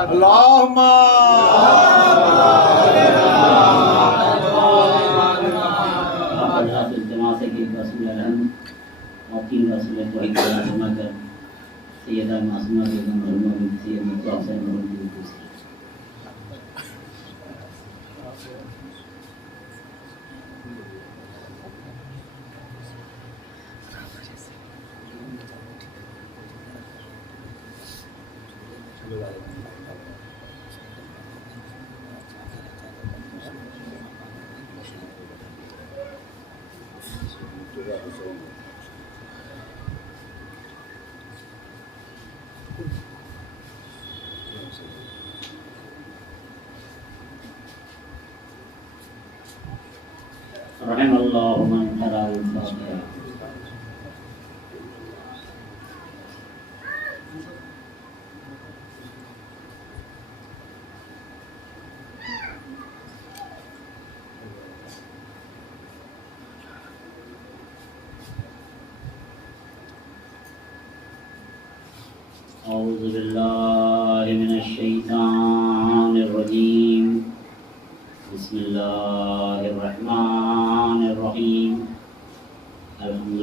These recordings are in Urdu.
اللهم سیدہ معصومہ بیگم مرحومہ بنت سید مصطفیٰ حسین مرحوم کی دوسری رحم اللہ من قرأ الفاتحہ. اعوذ باللہ من الشیطان الرجیم. بسم اللہ الرحمن الرحیم. الحمد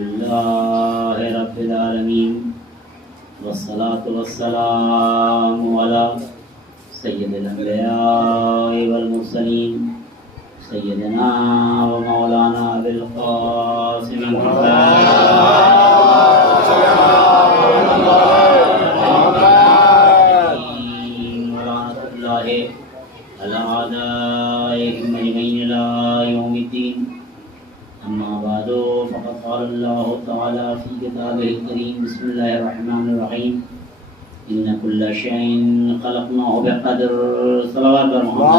للہ رب العالمین والصلاة والسلام علی سید الانبیاء والمرسلین سیدنا و مولانا ابی القاسم اللہ تعالی فی کتابہ الکریم. بسم اللہ الرحمن الرحیم. ان کل شیء خلقناه بقدر. صلوات بر محمد.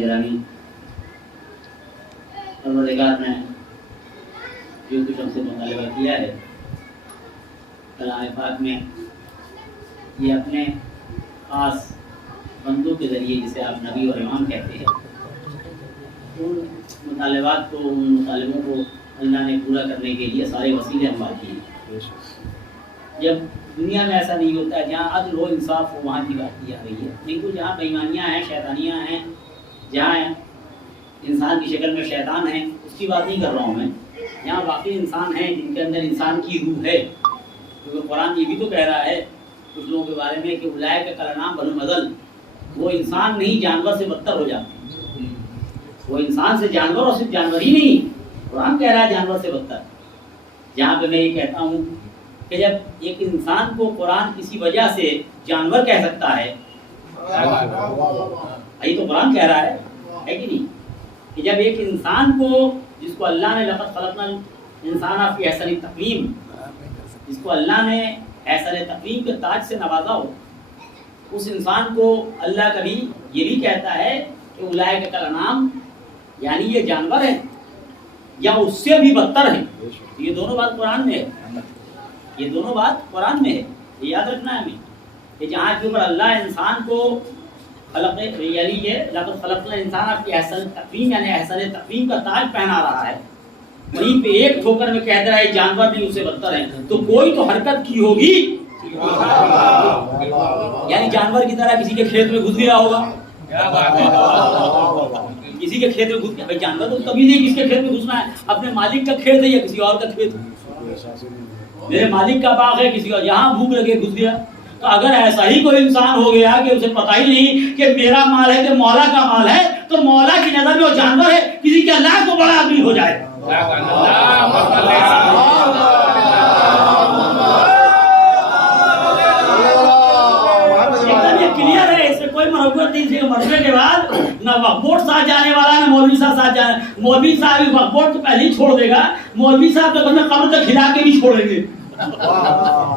گرامی پروردگار نے جو کچھ ہم سے مطالبہ کیا ہے کلام پاک میں یہ اپنے خاص بندوں کے ذریعے جسے آپ نبی اور امام کہتے ہیں ان مطالبات کو ان مطالبوں کو اللہ نے پورا کرنے کے لیے سارے وسیلے ہموار کیے. جب دنیا میں ایسا نہیں ہوتا ہے جہاں عدل ہو انصاف ہو وہاں کی بات کی جا رہی ہے. نہیں تو جہاں بےایمانیاں ہیں شیطانیاں ہیں جہاں انسان کی شکل میں شیطان ہیں اس کی بات نہیں کر رہا ہوں میں. جہاں واقعی انسان ہیں جن کے اندر انسان کی روح ہے کیونکہ قرآن یہ بھی تو کہہ رہا ہے کچھ لوگوں کے بارے میں کہ اولئک کالانعام بل هم اضل. وہ انسان نہیں جانور سے بدتر ہو جاتے ہیں. وہ انسان سے جانور اور صرف جانور ہی نہیں قرآن کہہ رہا ہے جانور سے بدتر. جہاں پہ میں یہ کہتا ہوں کہ جب ایک انسان کو قرآن کسی وجہ سے جانور کہہ سکتا ہے یہی تو قرآن کہہ رہا ہے کہ نہیں کہ جب ایک انسان کو جس کو اللہ نے لقد خلقنا الانسان فی احسن تقویم جس کو اللہ نے احسن تقویم کے تاج سے نوازا ہو اس انسان کو اللہ کبھی یہ بھی کہتا ہے کہ اولئک کالانعام یعنی یہ جانور ہیں یا اس سے بھی بدتر ہیں. یہ دونوں بات قرآن میں ہے. یہ دونوں بات قرآن میں ہے. یہ یاد رکھنا ہے ہمیں کہ جہاں کے اوپر اللہ انسان کو خلق یعنی یہ لقد خلقنا الانسان فی احسن تقویم یعنی احسن تقویم کا تاج پہنا رہا ہے وہیں پہ ایک ٹھوکر میں کہہ رہا ہے جانور نہیں اس سے بدتر ہیں تو کوئی تو حرکت کی ہوگی یعنی جانور کی طرح کسی کے کھیت میں گھس گیا ہوگا. کسی کے کھیت میں گھس گیا بھائی جانور تو کبھی نہیں کس کے کھیت میں گھسنا ہے. اپنے مالک کا کھیت ہے یا کسی اور کا کھیت ہے. میرے مالک کا باغ ہے کسی اور یہاں بھوک لگے گھس گیا. تو اگر ایسا ہی کوئی انسان ہو گیا کہ اسے پتہ ہی نہیں کہ میرا مال ہے کہ مولا کا مال ہے تو مولا کی نظر میں وہ جانور ہے کسی کے اللہ کو بڑا آدمی ہو جائے. کلیئر ہے اس میں کوئی مرغوبت نہیں تھی. مرنے کے بعد نہ وقف بورڈ ساتھ جانے والا نہ مولوی صاحب ساتھ جانے. مولوی صاحب بھی وقف بورڈ تو پہلے ہی چھوڑ دے گا. مولوی صاحب تو بندہ قبر تک ہلا کے بھی چھوڑیں گے.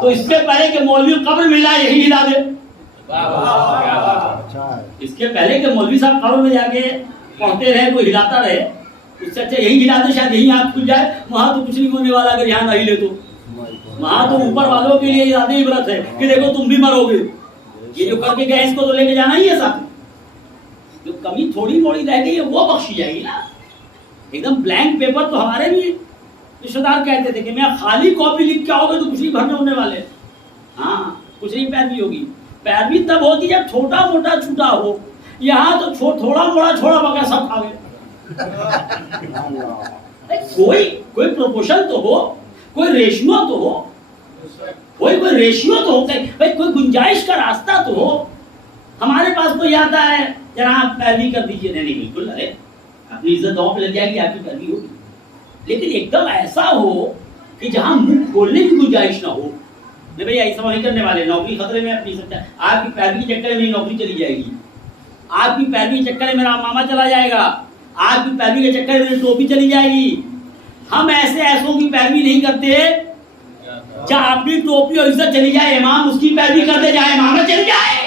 تو اس سے پہلے کہ مولوی قبر ملا یہی ہلا دے. اس کے پہلے کہ مولوی صاحب قبر میں جا کے پہنچتے رہے کوئی ہلاتا رہے اس سے اچھا یہی ہلا دے شاید یہی آنکھ کھل جائے. وہاں تو کچھ نہیں ہونے والا اگر یہاں نہیں لے تو. وہاں تو اوپر والوں کے لیے زیادہ عبرت ہے کہ دیکھو تم بھی مرو گے. یہ جو کر کے گئے اس کو تو لے کے جانا ہی ہے ساتھ. جو کمی تھوڑی موڑی رہ گئی ہے وہ بخشی جائے گی نا. ایک دم بلینک پیپر تو ہمارے بھی رشتہ دار کہتے تھے کہ میں خالی کاپی لکھ کے آؤ گے تو کچھ نہیں بھرنے ہونے والے. ہاں کچھ نہیں پیروی ہوگی. پیروی تب ہوتی جب چھوٹا موٹا چھوٹا ہو. یہاں تو تھوڑا موڑا چھوڑا بغیر سب کھا گئے. کوئی پروپورشن تو ہو, کوئی ریشیو تو ہو, کوئی ریشیو تو ہو, بھائی کوئی گنجائش کا راستہ تو ہو. ہمارے پاس کوئی آتا ہے جناب پیروی کر دیجیے. نہیں بالکل, ارے اپنی عزت داؤں پہ لگ جائے گی, آپ کی پیروی ہوگی. لیکن ایک دم ایسا ہو کہ جہاں منہ کھولنے کی گنجائش نہ ہو. نہیں بھائی ایسا نہیں کرنے والے, نوکری خطرے میں اپنی سکتا ہے. آپ کی پیروی کے چکر میں میری نوکری چلی جائے گی, آپ کی پیروی کے چکر میں میرا ماما چلا جائے گا, آپ کی پیروی کے چکر میں میری ٹوپی چلی جائے گی. ہم ایسوں کی پیروی نہیں کرتے جہاں اپنی ٹوپی اور عزت چلی جائے, امام اس کی پیروی کرتے جائے, امام چلی جائے.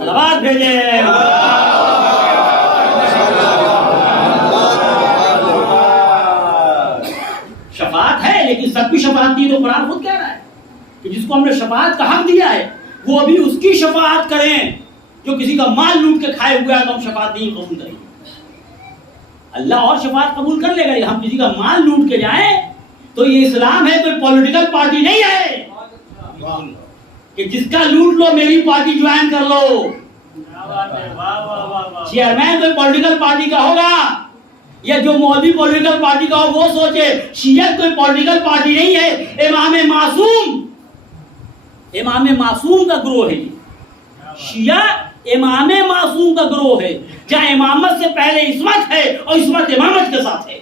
صلوات بھیجے. شفاعت ہے لیکن سب کی شفاعت نہیں. تو قرآن خود کہہ رہا ہے کہ جس کو ہم نے شفاعت کا حق دیا ہے وہ ابھی اس کی شفاعت کریں. جو کسی کا مال لوٹ کے کھائے ہوا ہے تو ہم شفاعت نہیں قبول کریں گے. اللہ اور شفاعت قبول کر لے گا. ہم کسی کا مال لوٹ کے جائیں تو یہ اسلام ہے, کوئی پولیٹیکل پارٹی نہیں ہے کہ جس کا لوٹ لو میری پارٹی جوائن کر لو. چیئرمین کوئی پولیٹیکل پارٹی کا ہوگا یا جو مولوی پولیٹیکل پارٹی کا ہو وہ سوچے. شیعت کوئی پولیٹیکل پارٹی نہیں ہے, امام معصوم کا گروہ ہے. شیعہ امام معصوم کا گروہ ہے جہاں امامت سے پہلے عصمت ہے اور عصمت امامت کے ساتھ ہے.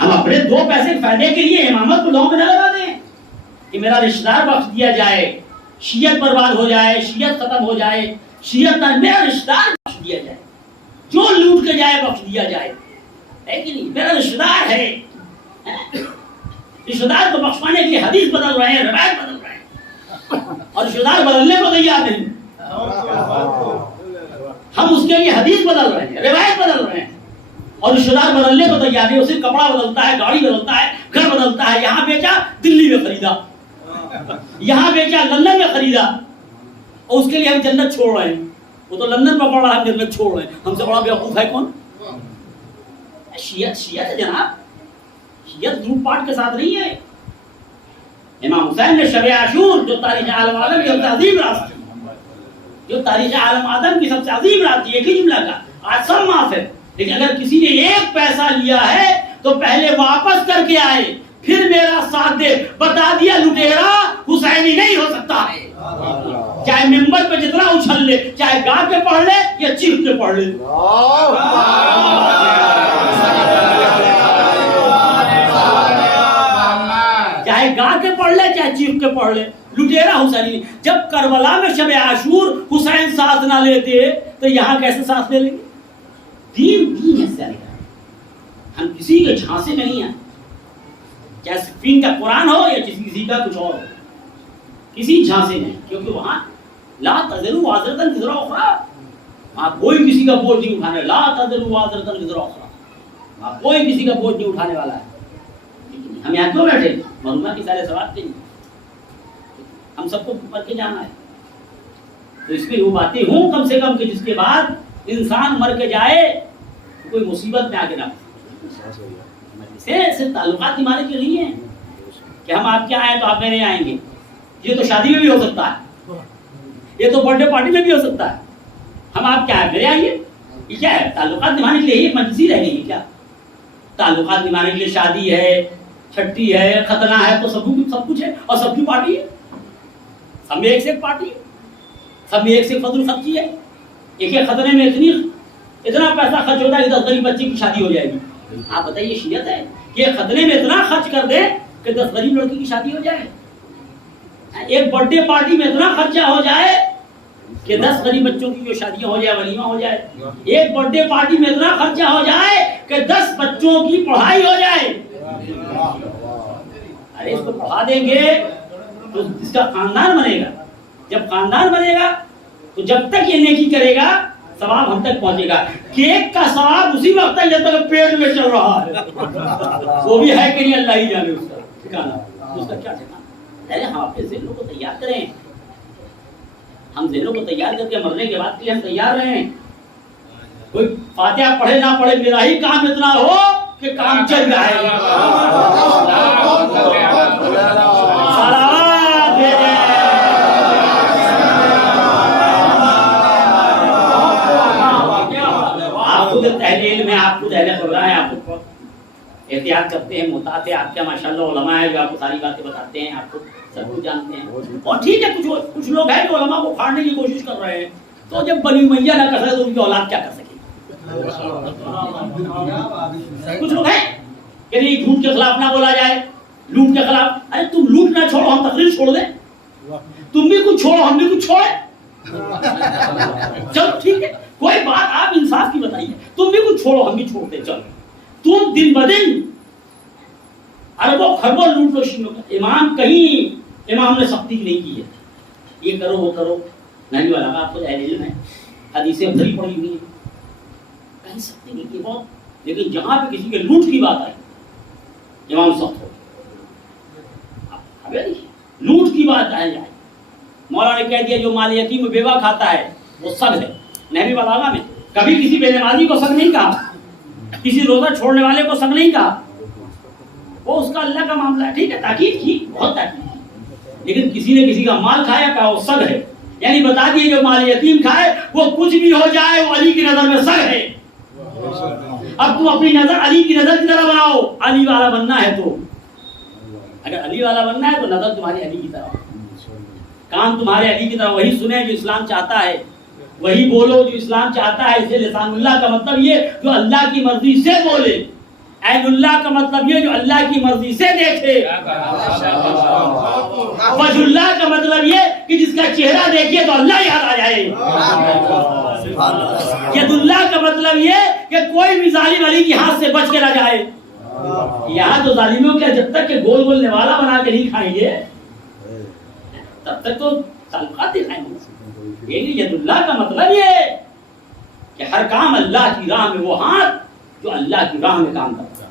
ہم اپنے 2 پیسے فائدے کے لیے امامت کو لوگوں میں نہ لگا دیں کہ میرا رشتہ دار بخش دیا جائے, شیعت برباد ہو جائے, شیعت ختم ہو جائے, شیعت نہ, میرا رشتہ دار بخش دیا جائے, جو لوٹ کے جائے بخش دیا جائے. ہے کہ نہیں؟ میرا رشتہ دار ہے. رشتہ دار کو بخشوانے کے لیے حدیث بدل رہے ہیں, روایت بدل رہے ہیں, اور رشتہ دار بدلنے کو تیار نہیں. ہم اس کے لیے حدیث بدل رہے ہیں, روایت بدل رہے ہیں, اور رشتہ دار بدلنے کو تیار نہیں. صرف کپڑا بدلتا ہے, گاڑی بدلتا ہے, گھر بدلتا ہے. یہاں بیچا دلی میں خریدا, یہاں بیچا لندن میں خریدا, اور اس کے لیے ہم جنت چھوڑ رہے ہیں. وہ تو لندن پکڑ رہا ہے, ہم جنت چھوڑ رہے ہیں. ہم سے بڑا بیوقوف ہے کون؟ شیعت ہے جناب. شیعت لوٹ پاٹ کے ساتھ نہیں ہے. امام حسین نے شب عاشور جو تاریخ عالم آدم کی سب سے عظیم رات تھی, جو تاریخ عالم آدم کی سب سے عظیم رات تھی, ایک ہی جملہ کا آج سب معاف ہے. لیکن اگر کسی نے 1 پیسہ لیا ہے تو پہلے واپس کر کے آئے, پھر میرا ساتھ دے. بتا دیا لٹیرا حسینی نہیں ہو سکتا ہے. چاہے ممبر پہ جتنا اچھل لے, چاہے گا کے پڑھ لے یا چیخ کے پڑھ لے. چاہے گا کے پڑھ لے چاہے چیخ کے پڑھ لے, لٹیرا حسینی نہیں. جب کربلا میں شب عاشور حسین ساتھ نہ لیتے تو یہاں کیسے ساتھ لے لیں گے؟ دین ہے سارے. ہم کسی کے جھانسے میں نہیں ہیں, چاہے صفین کا قرآن ہو یا کسی کا کچھ اور ہو, کسی جھانسے میں. کیونکہ وہاں لا تزروا وازرۃ وزر اخرى, وہاں کوئی کسی کا بوجھ نہیں اٹھانے. لا تزروا وازرۃ وزر اخرى, وہاں کوئی کسی کا بوجھ نہیں اٹھانے والا ہے. ہم یہاں کیوں بیٹھے؟ مرنا کی سارے سوال نہیں, ہم سب کو پڑھ کے جانا ہے. تو اس میں وہ باتیں ہوں کم سے کم کہ جس کے بعد انسان مر کے جائے کوئی مصیبت میں آگے نہ صرف تعلقات نبھانے کے لیے نہیں ہیں کہ ہم آپ کے آئیں تو آپ میرے آئیں گے. یہ تو شادی میں بھی ہو سکتا ہے, یہ تو برتھ ڈے پارٹی میں بھی ہو سکتا ہے. ہم آپ کیا ہے میرے آئیے, یہ کیا ہے؟ تعلقات نبھانے کے لیے یہ مجلسی رہ گئی کیا؟ تعلقات نبھانے کے لیے شادی ہے, چھٹی ہے, ختنہ ہے, تو سب کچھ ہے, اور سب کی پارٹی ہے. سب میں ایک سے ایک پارٹی ہے, سب میں ایک سے فضل خرچی ہے. ایک ایک ختنے میں اتنا پیسہ خرچ ہوتا ہے کہ 10 غریب بچے کی شادی ہو جائے گی. آپ بتائیے شریعت ہے کہ ختنے میں اتنا خرچ کر دے کہ 10 غریب لڑکی کی شادی ہو جائے؟ ایک برتھ ڈے پارٹی میں اتنا خرچہ ہو جائے کہ 10 غریب بچوں کی جو شادیاں ہو جائے, ولیمہ ہو جائے. ایک برتھ ڈے پارٹی میں اتنا خرچہ ہو جائے کہ 10 بچوں کی پڑھائی ہو جائے. ارے اس کو پڑھا دیں گے تو اس کا خاندان بنے گا. جب خاندان بنے گا تو جب تک یہ نیکی کرے گا ثواب ہم تک پہنچے گا. کیک کا ثواب اسی وقت تک جب تک پیٹ میں چل رہا ہے, وہ بھی ہے کہ نہیں اللہ ہی جانے اس کا ٹھکانا, اس کا کیا ٹھکانا. پہلے ہم اپنے ذہنوں کو تیار کریں. ہم ذہنوں کو تیار کر کے مرنے کے بعد کے لیے ہم تیار رہیں. کوئی فاتحہ پڑھے نہ پڑھے، میرا ہی کام اتنا ہو کہ کام چل رہا ہے. آپ خود تحلیل میں، آپ خود اہل خبریں ہیں، آپ خود احتیاط کرتے ہیں، محتاط ہیں. آپ کے ماشاءاللہ علماء ہیں جو آپ کو ساری باتیں بتاتے ہیں، آپ خود سب کچھ جانتے ہیں. اور ٹھیک ہے، کچھ لوگ ہیں جو علماء کو پھاڑنے کی کوشش کر رہے ہیں. تو جب بنی امیہ نہ کر سکے تو ان کی اولاد کیا کر سکے؟ کچھ لوگ ہیں کہ نہیں جھوٹ کے خلاف نہ بولا جائے، لوٹ کے خلاف. ارے تم لوٹ نہ چھوڑو، ہم تقریر چھوڑ دیں. تم بھی کچھ چھوڑو، ہم بھی کچھ چھوڑیں. چلو ٹھیک ہے، کوئی بات آپ انصاف کی بتائیے. تم بھی کچھ چھوڑو، ہم بھی چھوڑتے. چلو تم دن بدن اربوں خربوں لوٹ لو شنو. امام کہیں امام نے سختی نہیں کی ہے، یہ کرو وہ کرو نہیں والا. آپ کو اہل علم ہے، حدیثیں بھری پڑی ہوئی ہیں، کہیں سختی نہیں کی بہت. لیکن جہاں پہ کسی کے لوٹ کی بات آئی امام سخت ہو. لوٹ کی بات آئے جائے، مولا نے کہہ دیا جو مال یتیم و بیوہ کھاتا ہے وہ سگ ہے. نحوی بلاغہ میں کبھی کسی بے نمازی کو سگ نہیں کہا، کسی روزہ چھوڑنے والے کو سگ نہیں کہا. وہ اس کا اللہ کا معاملہ ہے. ٹھیک ہے، تاکید کی، بہت تاکید کی. لیکن کسی نے کسی کا مال کھایا کہا وہ سگ ہے. یعنی بتا دیے جو مال یتیم کھائے وہ کچھ بھی ہو جائے وہ علی کی نظر میں سگ ہے. اب تم اپنی نظر علی کی نظر کی طرح بناؤ. علی والا بننا ہے تو، اگر علی والا بننا ہے تو نظر تمہاری علی کی طرح، کام تمہارے علی کی طرح. وہی سنیں جو اسلام چاہتا ہے، وہی بولو جو اسلام چاہتا ہے. اسے لسان اللہ کا مطلب یہ جو اللہ کی مرضی سے بولے، عین اللہ کا مطلب یہ جو اللہ کی مرضی سے دیکھے، وجہ اللہ کا مطلب یہ کہ جس کا چہرہ دیکھیے تو اللہ یاد آ جائے. ید اللہ کا مطلب یہ کہ کوئی بھی ظالم علی کے ہاتھ سے بچ کے نہ جائے. یہاں تو ظالموں کے جب تک کہ گول گول نوالا بنا کے نہیں کھائیں گے تب تک تو تعلقات دکھائیں گے. ید اللہ کا مطلب یہ کہ ہر کام اللہ کی راہ میں، وہ ہاتھ جو اللہ کی راہ میں کام کرتا ہے،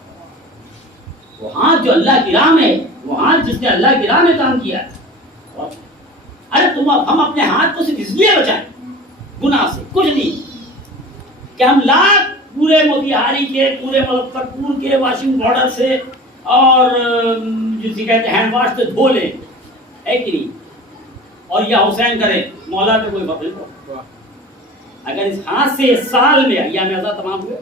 وہ ہاتھ جو اللہ کی راہ میں، وہ ہاتھ جس نے اللہ کی راہ میں کام کیا ہے. ارے ہم اپنے ہاتھ کو صرف اس لیے بچائیں گناہ سے، کچھ نہیں کہ ہم لاکھ پورے موتیہاری کے، پورے مظفرپور کے واشنگ پاؤڈر سے اور جسے کہتے ہیں ہینڈ واش سے دھو لیں، ہے کہ نہیں، اور یا حسین کرے. مولا پہ کوئی فخر نہیں. اگر اس ہاتھ سے اس سال میں یا میں تمام ہوئے،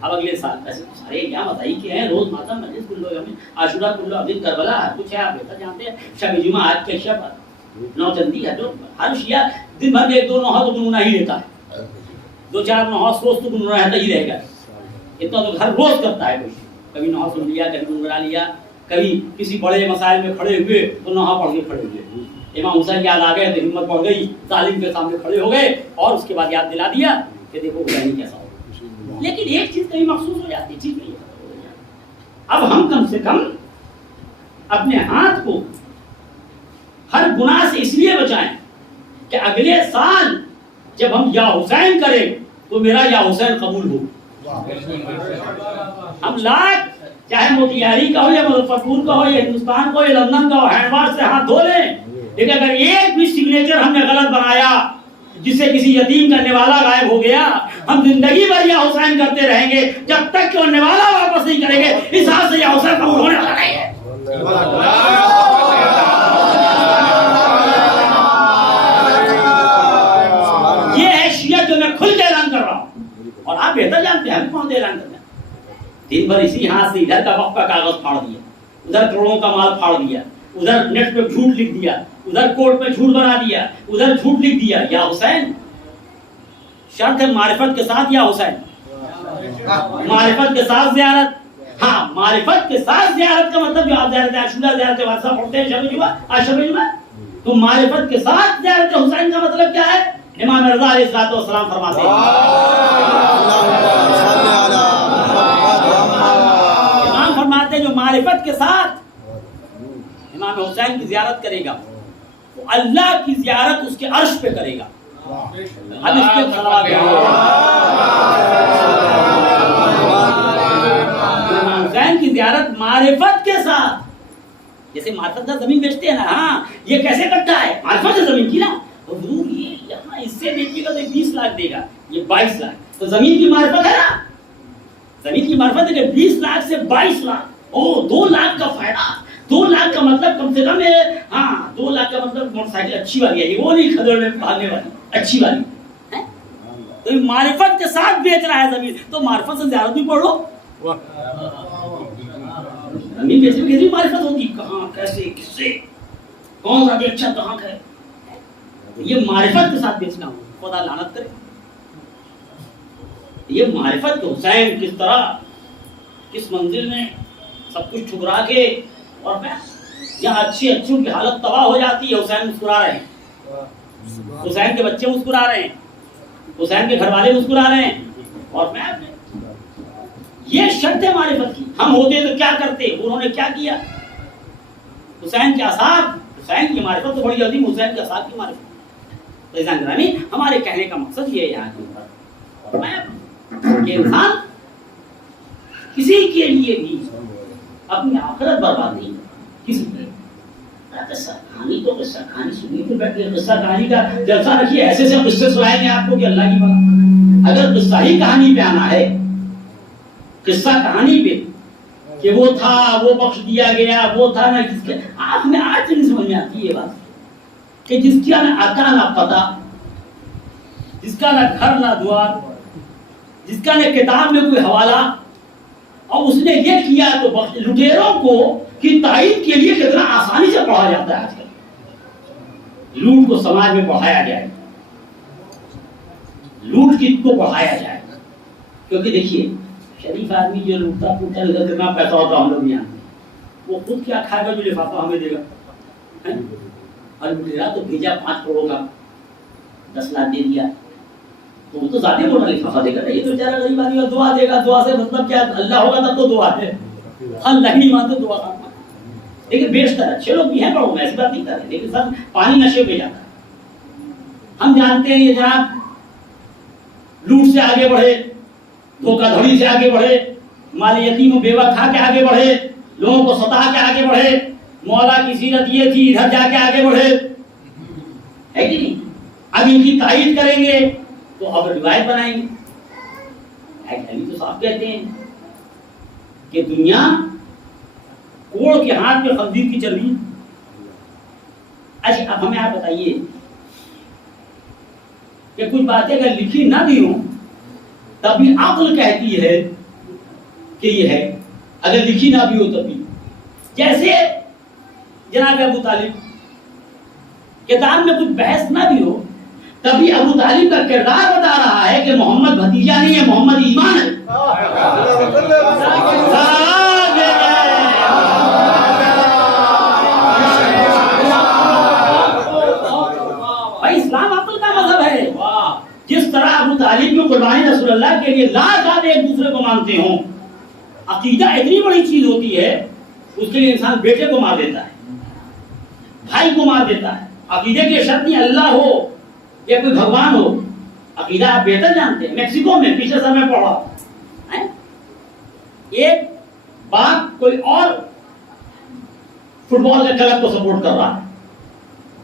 اب اگلے سال ایسے سارے کیا بتائی کہ ہیں روز ماتم مجلس کلو یوم عاشورہ کلو دن کربلا ہر کچھ ہے. آپ بہتر جانتے ہیں شب جمعہ آج کے شب نو چندی ہے، تو ہر شیعہ دن بھر میں ایک دو نوحہ تو گنگنا ہی لیتا ہے، دو چار نوحہ روز تو گنگنا رہتا ہی رہے گا. اتنا تو ہر روز کرتا ہے. کبھی نوحہ سن لیا، کبھی گنگنا لیا، کبھی کسی بڑے مسائل میں کھڑے ہوئے تو نوحہ پڑھ کے کھڑے ہوئے. امام حسین یاد آ گئے تو ہمت پڑ گئی، ظالم کے سامنے کھڑے ہو گئے اور اس کے بعد یاد دلا دیا کہ دیکھو حسین کیسا ہو. لیکن ایک چیز کہیں مخصوص ہو جاتی، ٹھیک نہیں. اب ہم کم سے کم اپنے ہاتھ کو ہر گناہ سے اس لیے بچائیں کہ اگلے سال جب ہم یا حسین کریں تو میرا یا حسین قبول ہو. ہم لاکھ چاہے موتیہاری کا ہو یا مظفرپور کا ہو یا ہندوستان کا ہو یا لندن کا ہو، ہینڈ واش سے ہاتھ دھو لیں، لیکن اگر ایک بھی سگنیچر ہم نے غلط بنایا جس سے کسی یتیم کا نوالا غائب ہو گیا، ہم زندگی بھر یا حسین کرتے رہیں گے جب تک کہ وہ نوالا واپس نہیں کریں گے. اس حال سے یا حسین قبول ہونے والا نہیں ہے. یہ ہے شیعہ جو میں کھل کے اعلان کر رہا ہوں، اور آپ بہتر جانتے ہیں ہم کون سے اعلان کرتے ہیں. دن بھر اسی ہاتھ سے ادھر کا وقت کا کاغذ پھاڑ دیا، ادھر کروڑوں کا مال پھاڑ دیا، ادھر نیٹ پہ جھوٹ لکھ دیا، ادھر کورٹ میں جھوٹ بنا دیا، ادھر جھوٹ لکھ دیا. یا حسین شرط ہے معرفت کے ساتھ یا حسین، معرفت کے ساتھ زیارت. ہاں معرفت کے ساتھ زیارت کا مطلب جو آپ زیارت عاشورہ، زیارت وارثہ پڑھتے ہیں شب جمعہ، آج شب جمعہ، تو معرفت کے ساتھ زیارت حسین کا مطلب کیا ہے؟ امام رضا علیہ الصلوۃ والسلام فرماتے ہیں، امام فرماتے ہیں جو معرفت کے ساتھ امام حسین کی زیارت کرے گا وہ اللہ کی زیارت اس کے عرش پہ کرے گا. اب اس کے امام حسین کی زیارت معرفت کے ساتھ، جیسے معرفت کا زمین بیچتے ہیں نا، ہاں یہ کیسے کرتا ہے؟ معرفت سے زمین کی نا، حضور یہ یہاں اس سے بیچے گا تو 20 لاکھ دے گا، یہ 22 لاکھ تو زمین کی معرفت ہے نا, زمین کی معرفت ہے کہ 20 لاکھ سے 22 لاکھ, 2 لاکھ کا فائدہ. 2 لاکھ کا مطلب کم سے کم ہے, ہاں 2 لاکھ کا مطلب موٹر سائیکل اچھی والی ہے, وہ نہیں کھدڑ میں بھاگنے والی, اچھی والی. تو معرفت کے ساتھ بیچ رہا ہے زمین, تو معرفت سے زیادہ بھی پڑھ لو. زمین بیچنے میں کتنی معرفت ہوتی, کہاں کیسے کس سے کون سا اچھا کہاں ہے, یہ معرفت کے ساتھ بیچنا ہو. خدا لعنت کرے. یہ معرفت کہ حسین کس طرح کس منزل میں سب کچھ ٹھکرا کے, اور یہاں اچھی اچھوں کی حالت تباہ ہو جاتی ہے, حسین مسکرا رہے ہیں, حسین کے بچے مسکرا رہے ہیں, حسین کے گھر والے مسکرا رہے ہیں. اور میں یہ شرط ہے معرفت کی. ہم ہوتے تو کیا کرتے, انہوں نے کیا کیا. حسین کے اصحاب, حسین کی معرفت تو بڑی عظیم, حسین کے اصحاب کی معرفت. تو عزیزان گرامی, ہمارے کہنے کا مقصد یہ ہے یہاں کے اوپر کہ انسان کسی کے لیے بھی اپنی آخرت برباد نہیں, کسی کے قصہ کہانی تو قصہ کہانی سنی تو بیٹھ کے قصہ کہانی کا جلسہ رکھیے, ایسے سے قصے سنائیں گے آپ کو کہ اللہ کی بات. اگر قصہ ہی کہانی پہ آنا ہے, قصہ کہانی پہ کہ وہ تھا, وہ بخش دیا گیا, وہ تھا نا جس کے, آپ میں آج نہیں سمجھ میں آتی یہ بات کہ جس کا نہ آقا نہ پتہ, جس کا نہ گھر نہ دوار, جس کا نہ کتاب میں کوئی حوالہ, اور اس نے یہ کیا تو لٹیروں کو کی تائید کے لیے کتنا آسانی سے پڑھا جاتا ہے. آج کل لوٹ کو سماج میں بڑھایا جائے, لوٹ کی کو بڑھایا جائے, کیونکہ دیکھیے شریف آدمی جو لوٹتا پھوٹتا کتنا پیسہ ہوتا ہم لوگ یہاں, وہ خود کیا کھائے گا جو لفافہ ہمیں دے گا. اور لٹیرا تو بھیجا 5 کروڑ کا 10 لاکھ دے دیا, تو وہ تو زیادہ بڑا لفافہ دے گا. یہ تو بیچارہ غریب آدمی کا دعا دے گا, دعا سے مطلب کیا, اللہ ہوگا تب تو دعا ہے, اللہ نہیں مانتے دعا کرنا. لیکن بیشتر اچھے لوگ بھی ہیں, پڑھو میں ایسی بات نہیں کر رہے, لیکن سب پانی نشے پہ جاتا ہے. ہم جانتے ہیں یہ جناب لوٹ سے آگے بڑھے, دھوکہ دھڑی سے آگے بڑھے, مال یتیم و بیوہ کھا کے آگے بڑھے, لوگوں کو ستا کے آگے بڑھے, مولا کی سیرت یہ تھی, ادھر جا کے آگے بڑھے, ہے کہ نہیں. اب ان کی تائید کریں گے تو اب روایت بنائیں گے. ابھی تو صاحب کہتے ہیں کہ دنیا کوڑ کے ہاتھ میں خنزیر کی چربی. اچھا اب ہمیں آپ بتائیے کہ کچھ باتیں اگر لکھی نہ بھی ہوں تب بھی عقل کہتی ہے کہ یہ ہے, اگر لکھی نہ بھی ہو تب بھی. جیسے جناب ابو طالب, کتاب میں کچھ بحث نہ بھی ہو تبھی ابو طالب کا کردار بتا رہا ہے کہ محمد بھتیجا نہیں ہے, محمد ایمان ہے. بھائی اسلام عقل کا مذہب ہے. جس طرح ابو طالب کی قربانی رسول اللہ کے لیے لا ایک دوسرے کو مانتے ہوں, عقیدہ اتنی بڑی چیز ہوتی ہے, اس کے لیے انسان بیٹے کو مار دیتا ہے, بھائی کو مار دیتا ہے. عقیدے کی شرط نہیں اللہ ہو یا کوئی بھگوان ہو, عقیدہ آپ بہتر جانتے ہیں. میکسیکو میں پچھلے سال میں پڑھا, ایک باپ کوئی اور فٹ بال کے کلب کو سپورٹ کر رہا ہے,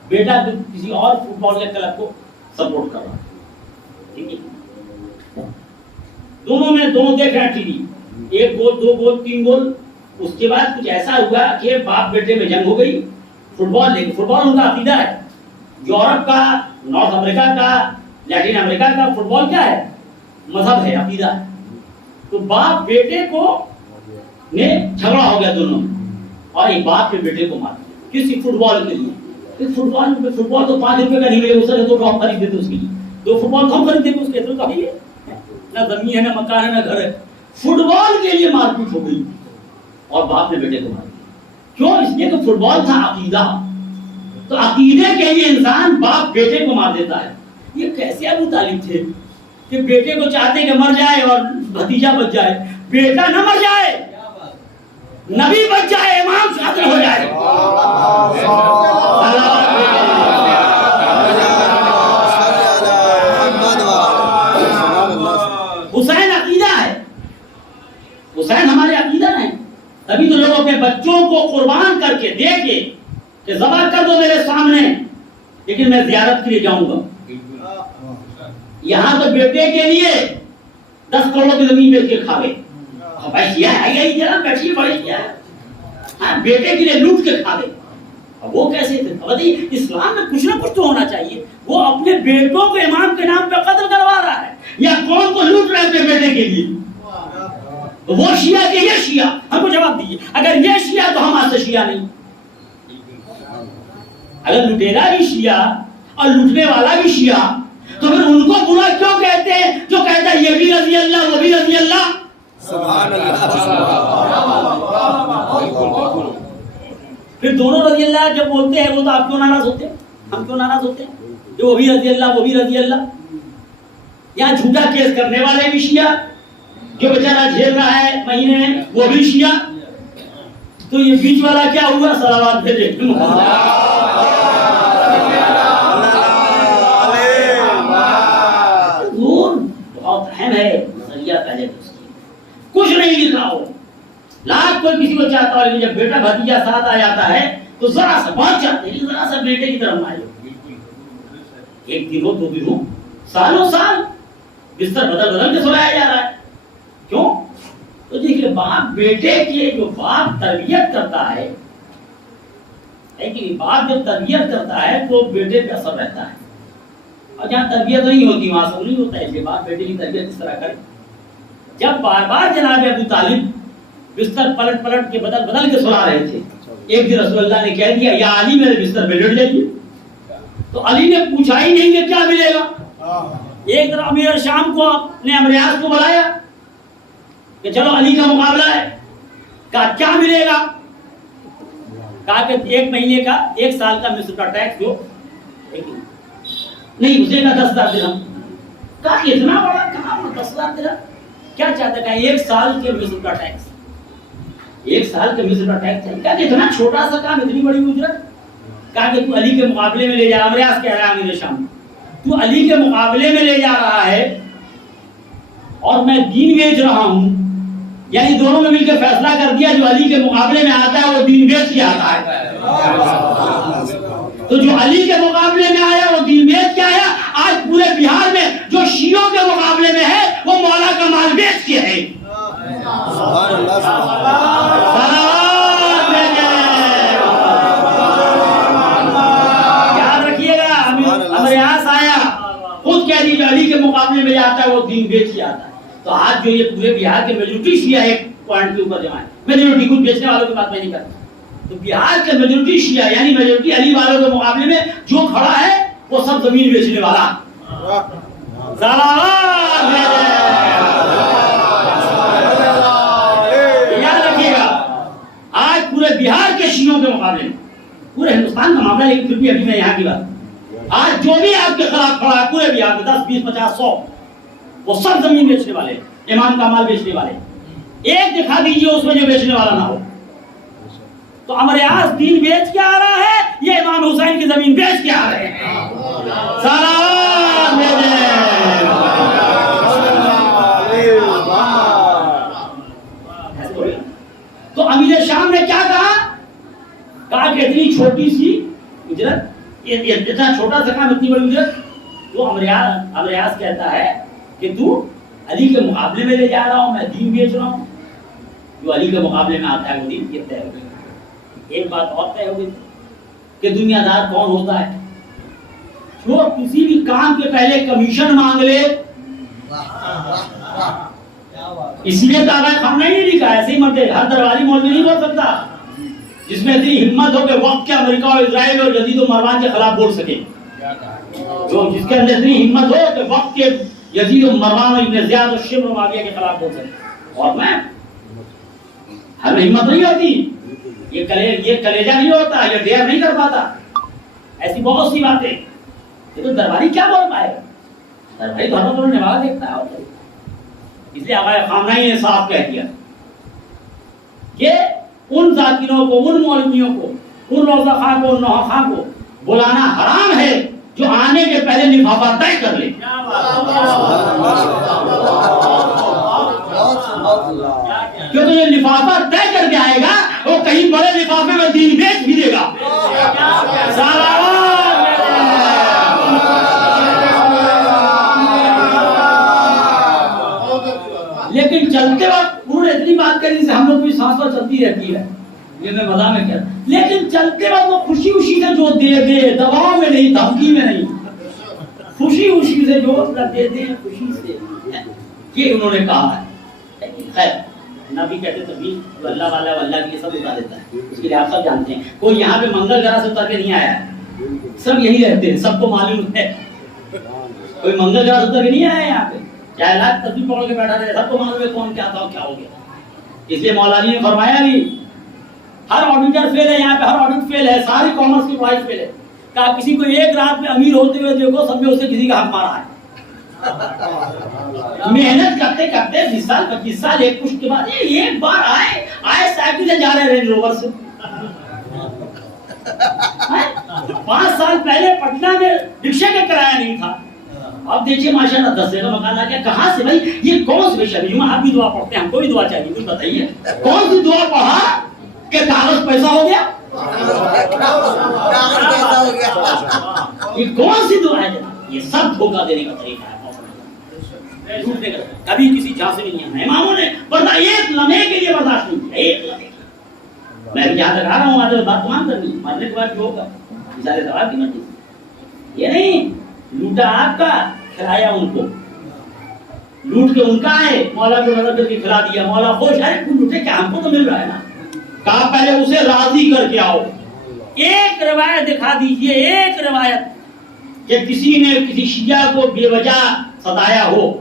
بیٹا کسی اور فٹ بال کے کلب کو سپورٹ کر رہا ہے. دونوں دیکھ رہے ہیں ٹی وی, 1 گول 2 گول 3 گول. اس کے بعد کچھ ایسا ہوا کہ باپ بیٹے میں جنگ ہو گئی. فٹ بال, لیکن فٹ بال ان کا عقیدہ ہے. یورپ کا, نارتھ امریکہ کا, لیٹن امریکہ کا فٹ بال کیا ہے, مذہب ہے, عقیدہ ہے. تو باپ بیٹے کو نے جھگڑا ہو گیا دونوں, اور ایک باپ نے بیٹے کو مار دیا کسی فٹ بال کے لیے. فٹ بال تو 5 روپے کا نہیں ملے, اسے تو ہم خرید دیتے, اس کے لیے 2 فٹ بال ہم خرید دیتے, اس کے تو کبھی نہ زمین ہے نہ مکان ہے نہ گھر ہے. فٹ بال کے لیے مار پیٹ ہو گئی اور باپ نے بیٹے کو مار دیا. کیوں؟ اس لیے کہ فٹ بال تھا عقیدہ. تو عقیدے کے لیے انسان باپ بیٹے کو مار دیتا ہے. یہ کیسے ابو طالب تھے کہ بیٹے کو چاہتے کہ مر جائے اور بھتیجا بچ جائے. بیٹا نہ مر جائے, نبی بچ جائے, امام شاطر ہو جائے. حسین عقیدہ ہے, حسین ہمارے عقیدہ ہیں. تبھی تو لوگ اپنے بچوں کو قربان کر کے دے کے کہ ذبح کر دو میرے سامنے, لیکن میں زیارت کے لیے جاؤں گا. یہاں تو بیٹے کے لیے 10 کروڑ کی زمین بیچ کے کھا گئے. بھائی شیعہ ہے یہی جناب, بیٹھیے بڑے شیعہ ہے, ہاں بیٹے کے لیے لوٹ کے کھا گئے. اب وہ کیسے تھے؟ بتائیے, اسلام میں کچھ نہ کچھ تو ہونا چاہیے. وہ اپنے بیٹوں کو امام کے نام پہ قتل کروا رہا ہے, یا قوم کو لوٹ رہا ہے اپنے بیٹے کے لیے. وہ شیعہ کہ یہ شیعہ؟ ہم کو جواب دیجیے. اگر یہ شیعہ تو ہم آج سے شیعہ نہیں. اگر لٹیرا بھی شیعہ اور لوٹنے والا بھی شیعہ, تو پھر ان کو برا کیوں کہتے ہیں جو کہتا ہے یہ بھی رضی اللہ وہ بھی رضی اللہ؟ سبحان اللہ. پھر دونوں رضی اللہ جب بولتے ہیں وہ تو آپ کیوں ناراض ہوتے ہیں, ہم کیوں ناراض ہوتے ہیں؟ جو وہ بھی رضی اللہ وہ بھی رضی اللہ. یہاں جھوٹا کیس کرنے والے بھی شیعہ, جو بیچارہ جھیل رہا ہے مہینے میں وہ بھی شیعہ. تو یہ بیچ والا کیا ہوا؟ صلوات بھیجے. بہت اہم ہے نظریہ. پہلے کچھ نہیں لکھا ہو, لاکھ کوئی کسی کو چاہتا ہو, لیکن جب بیٹا بھتیجا ساتھ آ جاتا ہے تو ذرا سا بہت چاہتے ہیں, ذرا سا بیٹے کی طرف آئے. ایک دن ہو, 2 دن ہو, سالوں سال بستر بدل بدل کے سلایا جا رہا ہے. کیوں؟ تو دیکھیے, باپ بیٹے کی جو باپ تربیت کرتا ہے, باپ جب تربیت کرتا ہے تو بیٹے پہ اثر رہتا ہے. اور جہاں تربیت نہیں ہوتی وہاں سب نہیں ہوتا ہے. اس لیے باپ بیٹے کی تربیت اس طرح کرے. جب بار بار جناب ابو طالب بستر پلٹ پلٹ کے بدل بدل کے سلا رہے تھے, ایک دن رسول اللہ نے کہہ دیا یا علی میرے بستر پہ لیٹ جائیے. تو علی نے پوچھا ہی نہیں کہ کیا ملے گا. ایک دن امیر شام کو نے امریاض کو بلایا کہ چلو علی کا مقابلہ ہے. کہا کیا ملے گا؟ کہا کہ 1 مہینے کا 1 سال کا مصر کا ٹیکس جو نہیں اسے کا 10,000 درہم. کہا اتنا بڑا کہاں 10,000 درہم کیا چاہتا ہے؟ 1 سال کے مصر کا ٹیکس, 1 سال کے مصر کا ٹیکس چاہیے. کہا کہ اتنا چھوٹا سا کام اتنی بڑی اجرت. کہا کہ تو علی کے مقابلے میں لے جا رہا, امریاض کہہ رہا ہے امیر شام, تو علی کے مقابلے میں لے جا رہا ہے اور میں دین بیچ رہا ہوں. یعنی دونوں نے مل کے فیصلہ کر دیا جو علی کے مقابلے میں آتا ہے وہ دین بیچ کے آتا ہے. تو جو علی کے مقابلے میں آیا وہ دین بیچ کے آیا. آج پورے بہار میں جو شیعوں کے مقابلے میں ہے وہ مولا کا مال بیچ کے ہے. یاد رکھیے گا, امریاض آیا خود کہہ دی جو علی کے مقابلے میں آتا ہے وہ دین بیچ کے آتا ہے. تو آج جو یہ پورے بہار کے میجورٹی شیعہ ایک پوائنٹ کے اوپر جمع ہے. میجورٹی کچھ بیچنے والوں کی بات میں نہیں کرتا. تو بہار کے میجورٹی شیعہ یعنی میجورٹی علی والوں کے مقابلے میں جو کھڑا ہے وہ سب زمین بیچنے والا. یاد رکھیے گا, آج پورے بہار کے شیعوں کے مقابلے میں پورے ہندوستان کا معاملہ, لیکن پھر بھی ابھی میں یہاں کی بات, آج جو بھی آپ کے خلاف کھڑا ہے پورے بہار میں 10, 20, 50, 100 وہ سب زمین بیچنے والے, امام کا مال بیچنے والے. ایک دکھا دیجیے اس میں جو بیچنے والا نہ ہو. تو امریاض دین بیچ کے آ رہا ہے, یہ امام حسین کی زمین بیچ کے آ رہے ہیں. تو امیر شام نے کیا کہا کہ اتنی چھوٹی سی اجرت, اتنا چھوٹا سا کام اتنی بڑی اجرت. تو امریاض کہتا ہے کہ تو علی کے مقابلے میں لے جا رہا ہوں, میں دین بیچ رہا ہوں. جو علی کے مقابلے میں آتا ہے وہ دین یہ طے ہو گئی. ایک بات اور طے ہو گئی کہ دنیا دار کون ہوتا ہے, جو کسی بھی کام کے پہلے کمیشن مانگ لے. اس لیے تو آغا خامنہ ہی نہیں لکھا, ایسے ہی مرتے ہر درباری مولوی نہیں بول سکتا جس میں اتنی ہمت ہو کہ وقت کے امریکہ اور اسرائیل اور یزید و مروان کے خلاف بول سکے. جو جس کے اندر اتنی ہمت ہو کہ وقت کے یزید و مروان اور ابن زیاد اور شمر و معاویہ کے خلاف بول سکے. اور میں ہر ہمت نہیں ہوتی, یہ کلیجہ نہیں ہوتا, یہ ڈیر نہیں کر پاتا. ایسی بہت سی باتیں. یہ تو درباری کیا بول پائے گا, درباری تو ہر وقت نواز دیکھتا ہے. اس لیے آقا خامنہ نے صاف کہہ دیا کہ ان ذاکروں کو, ان مولویوں کو, ان روزہ خواہ کو, ان نوحہ خواہ کو بلانا حرام ہے جو آنے کے پہلے لفافہ طے کر لے. کیونکہ یہ لفافہ طے کر کے آئے گا, وہ کہیں بڑے لفافے میں دین بیچ بھی دے گا. لیکن چلتے وقت انہوں نے اتنی بات کری جسے ہم لوگ کی سانس پر چلتی رہتی ہے، یہ میں مزاح میں کہہ رہا ہوں، لیکن چلتے وقت وہ خوشی خوشی سے جو دے دے، دباؤ میں نہیں، دھمکی میں نہیں، خوشی خوشی سے جو دے دے خوشی سے، یہ انہوں نے کہا ہے۔ خیر نبی کہتے تبھی جو اللہ والا اللہ کے لیے سب اٹھا دیتا ہے، اس کے لیے آپ سب جانتے ہیں، کوئی یہاں پہ منگل گرہ سے اتر کے نہیں آیا ہے، سب یہی رہتے ہیں، سب کو معلوم ہے، کوئی منگل گرہ سے اتر کے نہیں آیا ہے یہاں پہ، چاہے لاکھ تصویر پکڑ کے بیٹھا رہے، سب کو معلوم ہے کون کیا تھا اور کیا ہو گیا۔ اس لیے مولانا نے فرمایا بھی ہر آڈیٹر فیل ہے، یہاں پہ ہر آڈٹ فیل ہے، ساری کامرس کی پڑھائی فیل ہے، کہا کسی کو ایک رات میں امیر ہوتے ہوئے دیکھو، سب میں اسے کسی کا حق مارا ہے، محنت کرتے کرتے 20 سال 25 سال ایک پشت کے بعد ایک بار آئے سائیکل سے جا رہے رینج روور سے، 5 سال پہلے پٹنہ میں رکشے کا کرایہ نہیں تھا، اب دیکھیے ماشاءاللہ 10 کا مکان آ گیا، کہاں سے بھائی یہ کون سی شبی جمعہ آپ بھی دعا پڑھتے ہیں، ہم کو بھی دعا چاہیے، کچھ بتائیے کون سی دعا پڑھا کہ کاغذ پیسہ ہو گیا، یہ کون سی دعا ہے جناب؟ یہ سب دھوکہ دینے کا طریقہ ہے، کبھی کسی جہاں سے نہیں آنا، اماموں نے برداشت ایک لمحے کے لیے برداشت نہیں کیا، ایک لمحے، میں جہاں تک آ رہا ہوں آج بات تمام کرنی، مرنے کے بعد جو ہوگا اشارے ثواب کی مرضی، یہ نہیں لوٹا آپ کا کھلایا ان کو، لوٹ کے ان کا آئے مولا کو نظر کر کے کھلا دیا، مولا خوش ہے تم لوٹے کیا، ہم کو تو مل رہا ہے نا، کہا پہلے اسے راضی کر کے آؤ۔ ایک روایت دکھا دیجئے، ایک روایت کہ کسی نے کسی شیعہ کو بے وجہ ستایا ہو،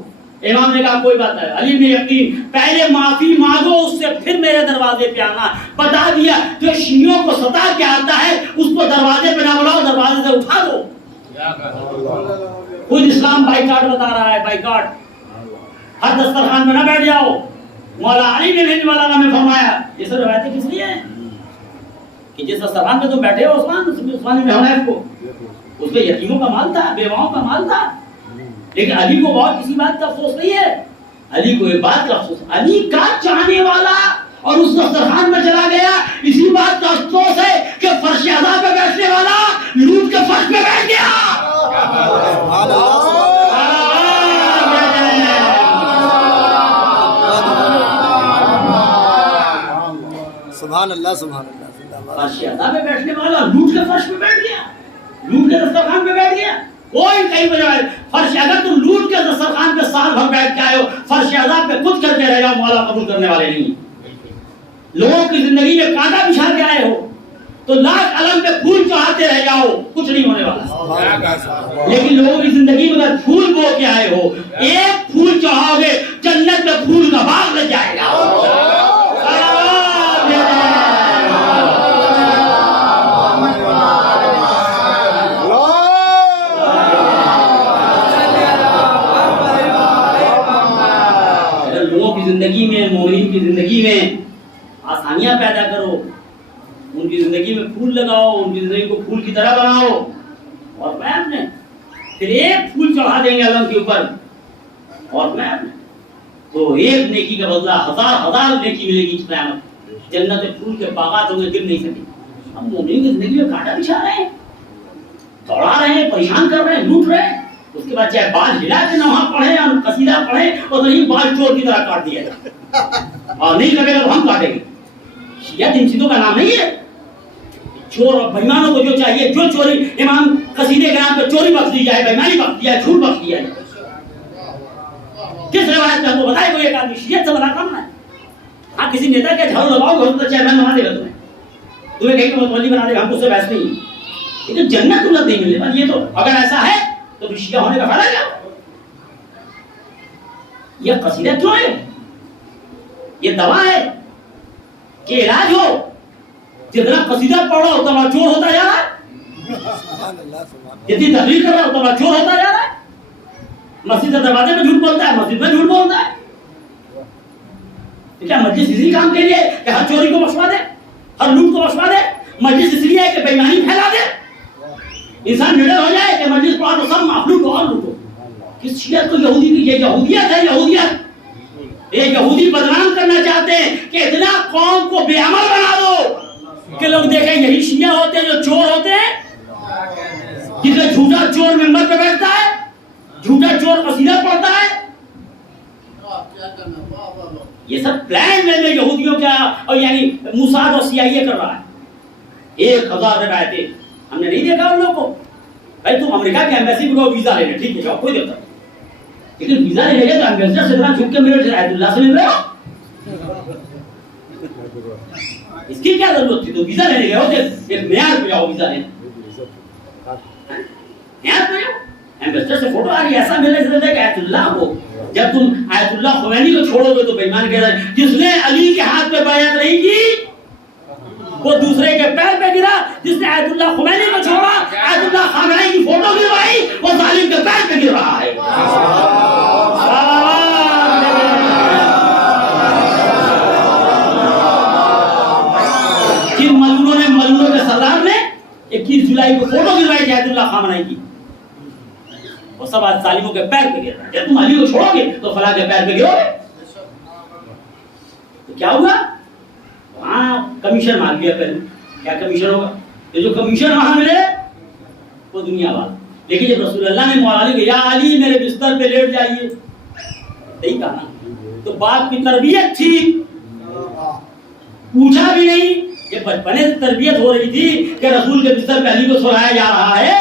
امام نے کہا کوئی بات نہیں، علی نے یقین پہلے معافی مانگو اس سے پھر میرے دروازے پہ آنا، بتا دیا جو شیعوں کو ستا کے آتا ہے اس کو دروازے پہ نہ بلاؤ، دروازے سے اٹھا دو، خود اسلام بائیکاٹ بتا رہا ہے، بائیکاٹ، ہر دسترخوان میں نہ بیٹھ جاؤ، مولا علی نے بھیجنے والا نے فرمایا، یہ سب روایتیں کس لیے ہیں کہ جس دسترخوان پہ تم بیٹھے ہو عثمان بن حنیف کو اس میں یتیموں کا مال تھا، بیواؤں کا مال تھا، لیکن علی کو بہت کسی بات کا افسوس نہیں ہے، علی کو ایک بات کا افسوس، علی کا چاہنے والا اور اس دسترخوان میں چلا گیا، اسی بات کا افسوس ہے کہ فرش اعلیٰ پہ بیٹھنے والا لوٹ کے فرش پہ بیٹھ گیا۔ سبحان اللہ سبحان اللہ، فرش اعلیٰ پہ بیٹھنے والا لوٹ کے فرش پہ بیٹھ گیا، لوٹ کے دسترخوان پہ بیٹھ گیا، کوئی کہیں بجائے فرش، اگر تم لوٹ کے دسترخوان پہ سال بھر بیٹھ کے آئے ہو، فرش اعلیٰ پہ خود کر کے رہ جاؤ، مولا قبول کرنے والے نہیں، لوگوں کی زندگی میں کانٹا بچھا کے آئے ہو تو لاکھ علم پہ پھول چڑھاتے رہ جاؤ، کچھ نہیں ہونے والا، لیکن لوگوں کی زندگی میں اگر پھول بو کے آئے ہو، ایک پھول چڑھاؤ گے جنت میں پھول کا باغ لگ جائے گا۔ زندگی میں مومنین کی زندگی میں آسانیاں پیدا کرو، ان کی زندگی میں پھول لگاؤ، ان کی زندگی کو پھول کی طرح بناؤ، اور میں اپنے پھر ایک پھول چڑھا دیں گے علم کے اوپر، اور میں تو ایک نیکی کا بدلہ 1000 نیکی ملے گی قیامت، جنت پھول کے باغات ہوں گے، گر نہیں سکیں۔ ہم مومنین کی زندگی میں کانٹا بچھا رہے ہیں، دوڑا رہے ہیں، پریشان کر رہے ہیں، لوٹ رہے ہیں، اس کے بعد چاہے بال ہلا کے نہ پڑھیں اور قصیدہ پڑھیں اور نہیں بال چور کی طرح کاٹ دیا جائے، اور نہیں کٹے گا تو ہم کاٹیں گے۔ شیعہ ان چیزوں کا نام نہیں ہے، چور اور بےایمانوں کو جو چاہیے، جو چوری امام قصیدے کے نام پہ چوری بخش دی جائے، بےایمانی بخش دی جائے، جھوٹ بخش دیا جائے، کس روایت میں ہم کو بتائے کوئی ایک آدمی شیعت سے بنا کرنا ہے؟ ہاں کسی نیتا کے جھاڑو لگاؤ گے تو چیئرمین بنا دے گا تمہیں کہیں کہ متولی بنا دے گا، ہم کو اس سے بحث نہیں، لیکن جنت تمہیں نہیں ملے گا۔ یہ تو اگر ایسا ہے تو شیعہ ہونے کا فائدہ کیا؟ یہ قصیدہ کیوں ہے؟ یہ دوا ہے کہ علاج ہو؟ جتنا قصیدہ پڑھو اتنا چور ہوتا جا رہا ہے، جتنی تقریر کر رہا ہے اتنا چور ہوتا جا رہا ہے، مسجد کے دروازے میں جھوٹ بولتا ہے، مسجد میں جھوٹ بولتا ہے، کیا مجلس اسی کام کے لیے کہ ہر چوری کو بخشوا دے، ہر لوٹ کو بخشوا دے؟ مجلس اس لیے ہے کہ بے ایمانی پھیلا دے، انسان نڈر ہو جائے کہ مجلس پڑھا تو سب مخلوق اور لوٹو۔ کس شیعت کو یہودی کی یہ یہودیت ہے، یہودیت، یہ یہودی بدنام کرنا چاہتے ہیں کہ اتنا قوم کو بے عمل بنا دو کہ لوگ دیکھیں یہی شیعہ ہوتے ہیں جو چور ہوتے ہیں، جس میں جھوٹا چور ممبر پہ بیٹھتا ہے، جھوٹا چور قصیدہ پڑھتا ہے، یہ سب پلان میں یہودیوں کا اور یعنی موساد اور CIA کر رہا ہے. 1000 آئے تھے, ہم نے نہیں دیکھا ان لوگ کو. بھائی تم امریکہ کے ایمبیسی کو ویزا لینے, ٹھیک ہے جاؤ, کوئی دیتا نہیں, لیکن ویزا لے گئے تو ایمبیسڈر سے اتنا جھک کے میرے آیت اللہ سے مل رہے ہو, اس کی کیا ضرورت تھی؟ تو ویزا لینے گئے ہو, ایک معیار پہ جاؤ ویزا لینے, معیار پہ جاؤ. ایمبیسڈر سے فوٹو آ رہی ایسا ملنے سے کہ آیت اللہ کو, جب تم آیت اللہ خمینی کو چھوڑو گے تو بے ایمان کہہ رہے ہیں جس نے علی کے ہاتھ پہ بیعت نہیں کی وہ دوسرے کے پیر پہ گرا, جس نے آیت اللہ خمینی کو چھوڑا, آیت اللہ خامنئی کی فوٹو گروائی, وہ ظالم کے پیر پہ گر رہا ہے. جن ملونوں نے, ملونوں کے سردار نے 21 جولائی کو فوٹو گروائی تھی آیت اللہ خامنئی کی, وہ سب آج ظالموں کے پیر پہ گر رہا ہے. جب تم علی کو چھوڑو گے تو فلاں کے پیر پہ گرو گے. تو کیا ہوگا؟ وہاں کمیشن مانگ لیا پہلے, کیا کمیشن ہوگا؟ یہ جو کمیشن وہاں ملے وہ دنیا والا. لیکن جب رسول اللہ نے مولا علی کو یا علی میرے بستر پہ لیٹ جائیے, نہیں کہا نا, تو باپ کی تربیت تھی, پوچھا بھی نہیں. یہ بچپنے سے تربیت ہو رہی تھی کہ رسول کے بستر پہ علی کو سلایا جا رہا ہے.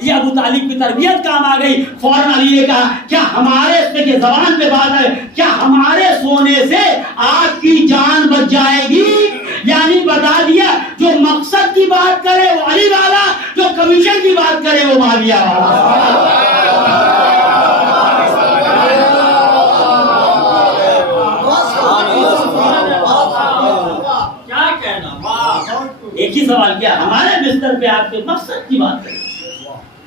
یہ ابو طالب کی تربیت کام آ گئی. فوراً علی نے کہا کیا ہمارے اس پہ زبان پہ بات ہے, کیا ہمارے سونے سے آپ کی جان بچ جائے گی؟ یعنی بتا دیا جو مقصد کی بات کرے وہ علی والا, جو کمیشن کی بات کرے وہ معاویہ والا. کیا کہنا, ایک ہی سوال کیا, ہمارے بستر پہ آپ کے مقصد کی بات کریں.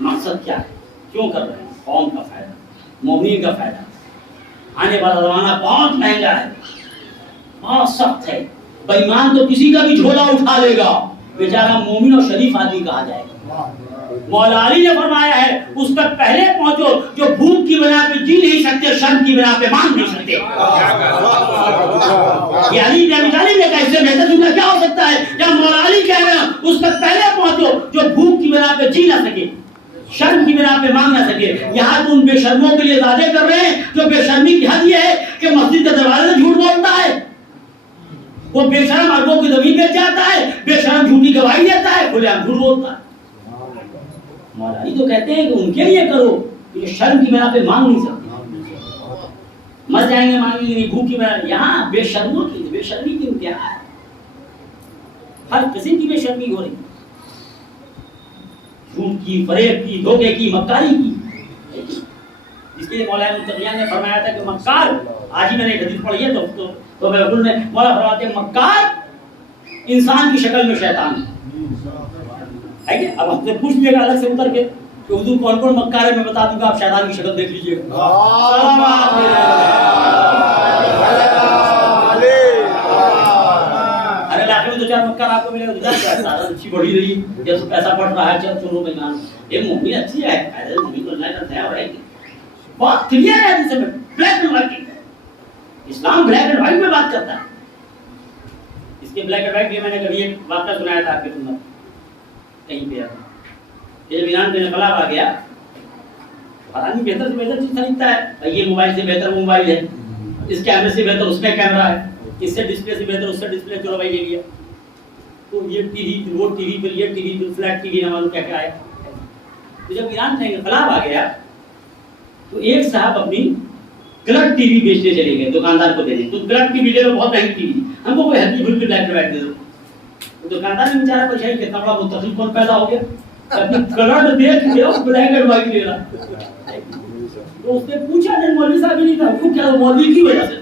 مقصد کیا ہے, کیوں کر رہے ہیں؟ قوم کا فائدہ, مومنین کا فائدہ. آنے والا زمانہ بہت مہنگا ہے, بہت سخت ہے. بے ایمان تو کسی کا بھی جھولا اٹھا لے گا, بیچارہ مومن اور شریف آدمی کہا جائے گا. مولا علی نے فرمایا ہے اس پر پہلے پہنچو جو بھوک کی بنا پہ جی نہیں سکتے, شرم کی بنا پہ مان نہیں سکتے. یہ علی بن ابی طالب نے کہا اس سے بہتر جملہ کیا ہو سکتا ہے؟ جب مولا علی کہہ رہے ہیں اس پر پہلے پہنچو جو بھوک کی بنا پہ جی نہ سکے, شرم کی بنا پہ مانگ نہ سکے. یہاں تو ان بے شرموں کے لیے وعدے کر رہے ہیں جو بے شرمی کی حد یہ ہے کہ مسجد کے دروازے سے جھوٹ بولتا ہے, وہ بے شرم اربوں کی زمین بیچ جاتا ہے, بے شرم جھوٹی گواہی دیتا ہے, کھلے عام جھوٹ بولتا ہے. مولا علی تو کہتے ہیں کہ ان کے لیے کرو جو شرم کی بنا پہ مانگ نہیں سکتے, مر جائیں گے مانگیں گے نہیں, بھوک کی بنا. یہاں بے شرموں کی, بے شرمی کی انتہا ہے, ہر قسم کی بے شرمی ہو رہی, جھوٹ کی, فریب کی, دھوکے کی, مکاری کی. اس کے لیے مولانا متقیان نے فرمایا تھا کہ مکار, آج ہی میں نے ایک حدیث پڑھی ہے تو بالکل نے مولا فرماتے ہیں مکار انسان کی شکل میں شیطان ہے کہ اب ہم سے پوچھ لیے گا الگ سے اتر کے کہ حضور کون کون مکار ہے, میں بتا دوں گا, آپ شیطان کی شکل دیکھ لیجیے. ہر علاقے میں 2-4 مکار آپ کو ملے گا, اچھی بڑھی رہی, جب پیسہ پڑ رہا ہے چل سنو بھائی مان, یہ مومن اچھی ہے, زمین کو اللہ کا دیا رہے گی. بہت کلیئر ہے جسے میں black and white, Islam black and white میں بات کرتا ہے. اس کے بلیک اینڈ وائٹ بھی میں نے کبھی ایک واقعہ سنایا تھا آپ کے سننا کہیں پہ. جب ایران میں انقلاب آ گیا, آدمی بہتر سے بہتر چیز خریدتا ہے, یہ موبائل سے بہتر موبائل ہے, اس کیمرے سے بہتر اس میں کیمرہ ہے, اس سے ڈسپلے سے بہتر اس سے ڈسپلے, چلو بھائی لے لیا. تو یہ ٹی وی, پھر وہ ٹی وی, پھر یہ ٹی وی, پھر فلیٹ ٹی وی, نہ معلوم کیا کیا آیا. تو جب ایران میں انقلاب آ گیا تو ایک صاحب اپنی کلر ٹی وی بیچنے چلے گئے دکاندار کو دینے. تو کلر ٹی وی لے لو, بہت مہنگی ٹی وی, ہم کو کوئی ہلکی پھلکی بلیک اینڈ وائٹ دے دو. تو دکاندار نے بیچارہ پوچھا کتنا بڑا متخلف کون پیدا ہو گیا, اپنی کلر دیکھ لیا بلیک اینڈ وائٹ لے رہا. تو اس نے پوچھا, نہیں مولوی صاحب ہی نہیں تھا, وہ کیا مولوی کی وجہ سے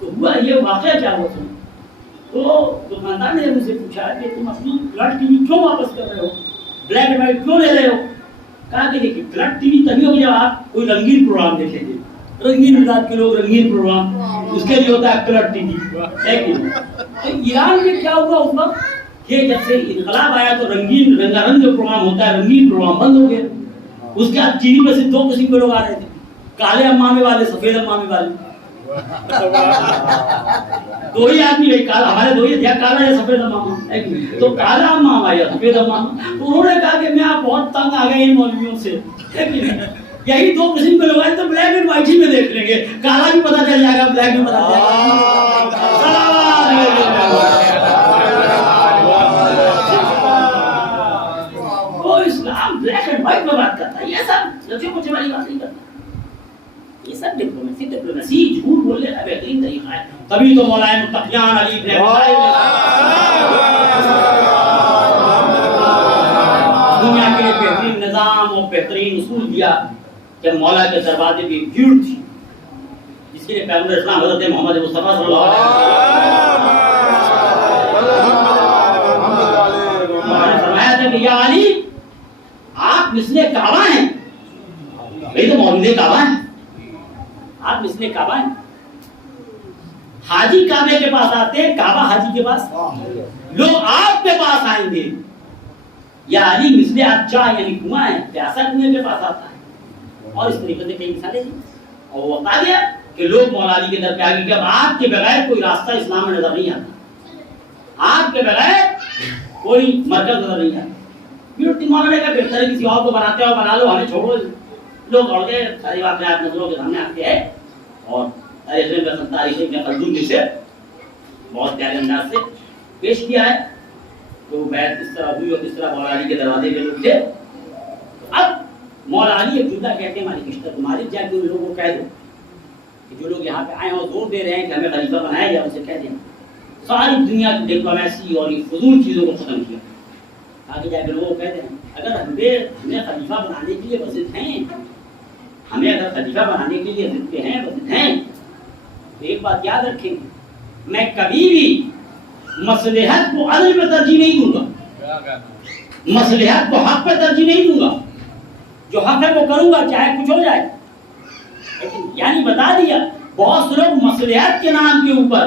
تو ہوا, یہ واقعہ کیا ہوا تم. تو دکاندار نے مجھ سے پوچھا کہ تم اپنی کلر ٹی وی کیوں واپس کر رہے ہو, بلیک اینڈ وائٹ کیوں لے رہے ہو. کہا کہ دیکھیے کلر ٹی وی تبھی ہوگی جب آپ کوئی رنگین پروگرام دیکھیں گے, رنگین مزاج کے لوگ رنگین پروگرام, اس کے لیے ہوتا ہے کلر ٹی وی. تو ایران میں کیا ہوا اس وقت کہ جب سے انقلاب آیا تو رنگین رنگا رنگ جو پروگرام ہوتا ہے رنگین پروگرام بند ہو گیا. اس کے بعد ٹی وی میں سے 2 قسم کے لوگ آ رہے تھے, کالے امامے والے, سفید امامے والے. 2 ہی آدمی رہے, ہمارے 2 ہی تھے, کالا یا سفید امامہ. تو کالا امامہ یا سفید امامہ. تو انہوں نے کہا کہ میں آپ بہت تنگ آ گئے ان مولویوں سے, یہی دو قسم کے لوگ ہیں تو بلیک اینڈ وائٹ ہی میں دیکھ لیں گے، کالا بھی پتہ چل جائے گا، بلیک بھی پتہ چل جائے گا۔ وہ اسلام بلیک اینڈ وائٹ میں بات کرتا ہے، یہ سب لچے پچے والی بات نہیں کرتا، یہ سب ڈپلومیسی جھوٹ بولنے کا بہترین طریقہ ہے۔ تبھی تو مولا متقیان علی بن ابی طالب دنیا کے لیے بہترین نظام اور بہترین اصول دیا کہ مولا کے دروازے پہ بھیڑ تھی، جس کے لیے پیغمبر اسلام حضرت محمد مصطفیٰ صلی اللہ علیہ وسلم نے فرمایا تھا کہ یا علی آپ مثل کعبہ ہیں، بھئی تو موجود کعبہ ہیں، آپ مثل کعبہ ہیں، حاجی کعبے کے پاس آتے ہیں، کعبہ حاجی کے پاس، لوگ آپ کے پاس آئیں گے، یا علی مثل اچھا یعنی کنواں ہے، پیاسا کنویں کے پاس آتا ہے، اور اس طریقے سے کئی مثالیں دی، اور وہ بتا دیا کہ لوگ مولا علی کے در پہ آگے کہ اب آپ کے بغیر کوئی راستہ اسلام میں نظر نہیں آتا، آپ کے بغیر کوئی مرکز نظر نہیں آتا۔ بیوٹی مولا نے کہا بہتر ہے کسی اور کو بناتے ہو بنا لو، ہمیں چھوڑو، لوگ دوڑ گئے، ساری واقعات نظروں کے سامنے آتے ہیں، اور تاریخ ابن خلدون جسے بہت پیارے انداز سے پیش کیا ہے کہ وہ بیعت کس طرح ہوئی اور کس طرح مولا علی کے دروازے پہ لوگ تھے۔ اب مولا علی ایک جملہ کہتے ہیں مالک اشتر مالک جا کے ان لوگوں کو کہہ دو کہ جو لوگ یہاں پہ آئے ہیں اور زور دے رہے ہیں کہ ہمیں خلیفہ بنایا جائے، اسے کہہ دیں ساری دنیا کی ڈپلومیسی اور یہ فضول چیزوں کو ختم کیا، آگے جا کے لوگوں کو کہہ دیں اگر ہمیں خلیفہ بنانے کے لیے وزد ہیں، ہمیں اگر خلیفہ بنانے کے لیے ضد پہ ہیں وزد ہیں، تو ایک بات یاد رکھیں میں کبھی بھی مصلحت کو عدل پہ ترجیح نہیں دوں گا، مصلحت کو حق پہ ترجیح نہیں دوں گا، جو حق ہے وہ کروں گا چاہے کچھ ہو جائے۔ یعنی بتا دیا بہت سے لوگ مصلحت کے نام کے اوپر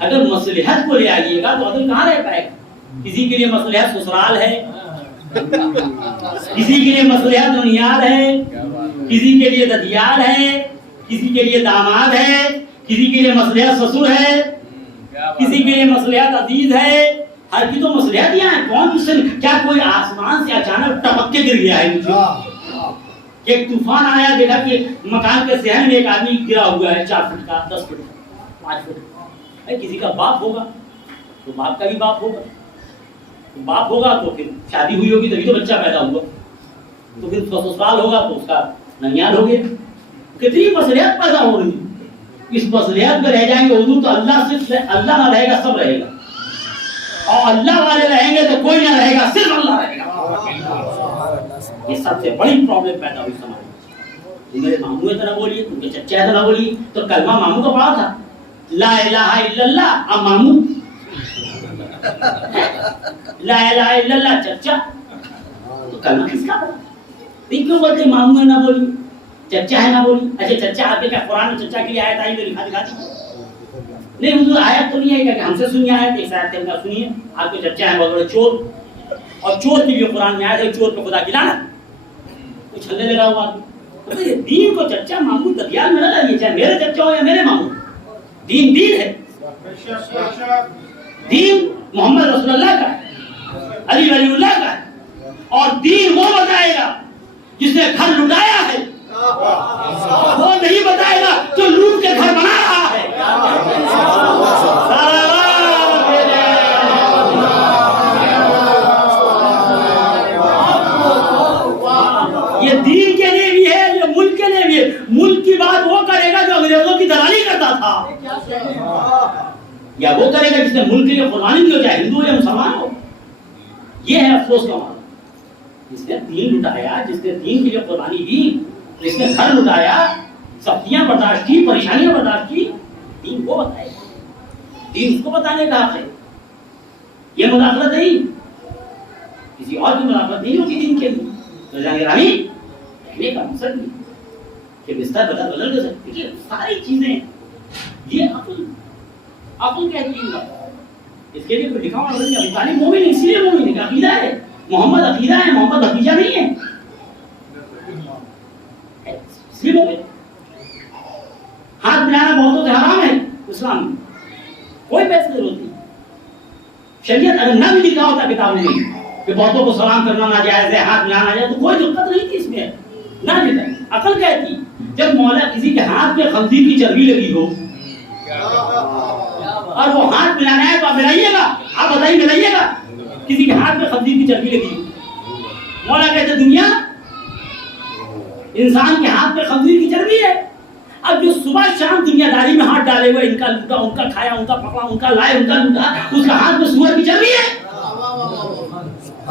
اگر مصلحت کو لے آئیے گا تو عدل کہاں رہ پائے گا؟ کسی کے لیے مصلحت سسرال ہے، کسی کے لیے مصلحت ننیال ہے، کسی کے لیے ددیال ہے، کسی کے لیے داماد ہے، کسی کے لیے مصلحت سسر ہے، کسی کے لیے مصلحت عزیز ہے، ہر کی تو مصلحت یہاں ہے۔ کون سے کیا کوئی آسمان سے اچانک ٹپک کے گر گیا ہے نیچے؟ ایک طوفان آیا دیکھا کہ مکان کے صحن میں ایک آدمی گرا ہوا ہے 4 فٹ کا، 10 فٹ کا، 5 فٹ کا، کسی کا باپ ہوگا تو باپ کا بھی باپ ہوگا، باپ ہوگا تو پھر شادی ہوئی ہوگی تبھی تو بچہ پیدا ہوا، تو پھر اس کا سسرال ہوگا تو اس کا ننیال ہو گیا۔ کتنی مصلحت پیدا ہو رہی ہے، اس مصلحت میں رہ جائیں گے حضور تو اللہ صرف اللہ نہ رہے گا سب رہے گا، اور اللہ والے رہیں گے تو کوئی نہ رہے گا صرف اللہ رہے گا۔ یہ سب سے بڑی پرابلم پیدا ہوئی سماج میں۔ میرے ماموں ہے تو نہ بولیے، ان کے چچا ہے تو نہ بولیے، تو کلمہ ماموں کا پڑھا تھا لا الہ الا اللہ، اب ماموں لا الہ الا اللہ چچا، تو کلمہ کس کا پڑھا؟ کیوں بولتے ماموں ہے نہ بولی، چچا ہے نہ بولی؟ اچھا چچا آپ نے کیا قرآن میں چچا کے لیے آیت آئی تو لکھا دکھا دی؟ نہیں حضور آیت تو نہیں ہے کہ ہم سے سنی آیت، ایک آیت کا سنیے، آپ کے چچا ہیں بہت بڑے چور، اور چور کی بھی قرآن میں آیت ہے چور پہ خدا کی لعنت، کچھ ہلنے لگا ہوا آدمی۔ دین کو چچا ماموں درمیان میں نہ لائیے، چاہے میرے چچا ہو یا میرے ماموں، دین دین ہے، دین محمد رسول اللہ کا ہے، علی ولی اللہ کا ہے، اور دین وہ بتائے گا جس نے گھر لٹایا ہے، وہ نہیں بتائے گا جو لوٹ کے گھر بنا رہا ہے۔ یہ دین کے لیے بھی ہے، یہ ملک کے لیے بھی ہے۔ ملک کی بات وہ کرے گا جو انگریزوں کی دلالی کرتا تھا، یا وہ کرے گا جس نے ملک کے لیے قربانی دی ہو، چاہے ہندو ہو یا مسلمان ہو۔ یہ ہے افسوس کا معاملہ، جس نے دین لٹایا، جس نے دین کے لیے قربانی دی، جس نے گھر لٹایا، سختیاں برداشت کی، پریشانیاں برداشت کی، دین کو بتائے گا، دین اس کو بتانے کا حق ہے۔ یہ مداخلت نہیں، کسی اور کی مداخلت نہیں ہوگی دین کے لیے۔ تو جانگرامی کہنے کا مقصد نہیں کہ بستر بدل کے سکتے، دیکھیے ساری چیزیں یہ عقل کہتی ہے، اس کے لیے کوئی لکھا ہوا نہیں۔ ابو طالب مومن ہے، اسی لیے مومن ہے کہ عقیدہ ہے، محمد عقیدہ ہے، محمد عقیدہ نہیں ہے، اس لیے مومن۔ ہاتھ ملانا بہتوں سے حرام ہے اسلام میں، کوئی بحث نہیں ہوتی۔ شریعت اگر نہ بھی لکھا ہوتا کتاب میں کہ بہتوں کو سلام کرنا ناجائز ہے، ہاتھ ملانا ناجائز، تو کوئی دقت نہیں تھی اس میں، نہ لٹائیں. عقل کہتی جب مولا کسی کے ہاتھ میں خنزیر کی چربی لگی ہو اور وہ ہاتھ ملانا ہے تو آپ ملائیے گا. آپ بتائیے ملائیے گا؟ کسی کے ہاتھ میں خنزیر کی چربی لگی ہو. مولا کہتے دنیا انسان کے ہاتھ میں خنزیر کی چربی ہے. اب جو صبح شام دنیا داری میں ہاتھ ڈالے ہوئے، ان کا لوٹا، ان کا کھایا، ان کا پکڑا، ان کا لائے، ان کا لوٹا، اس کا ہاتھ میں سور کی چربی ہے.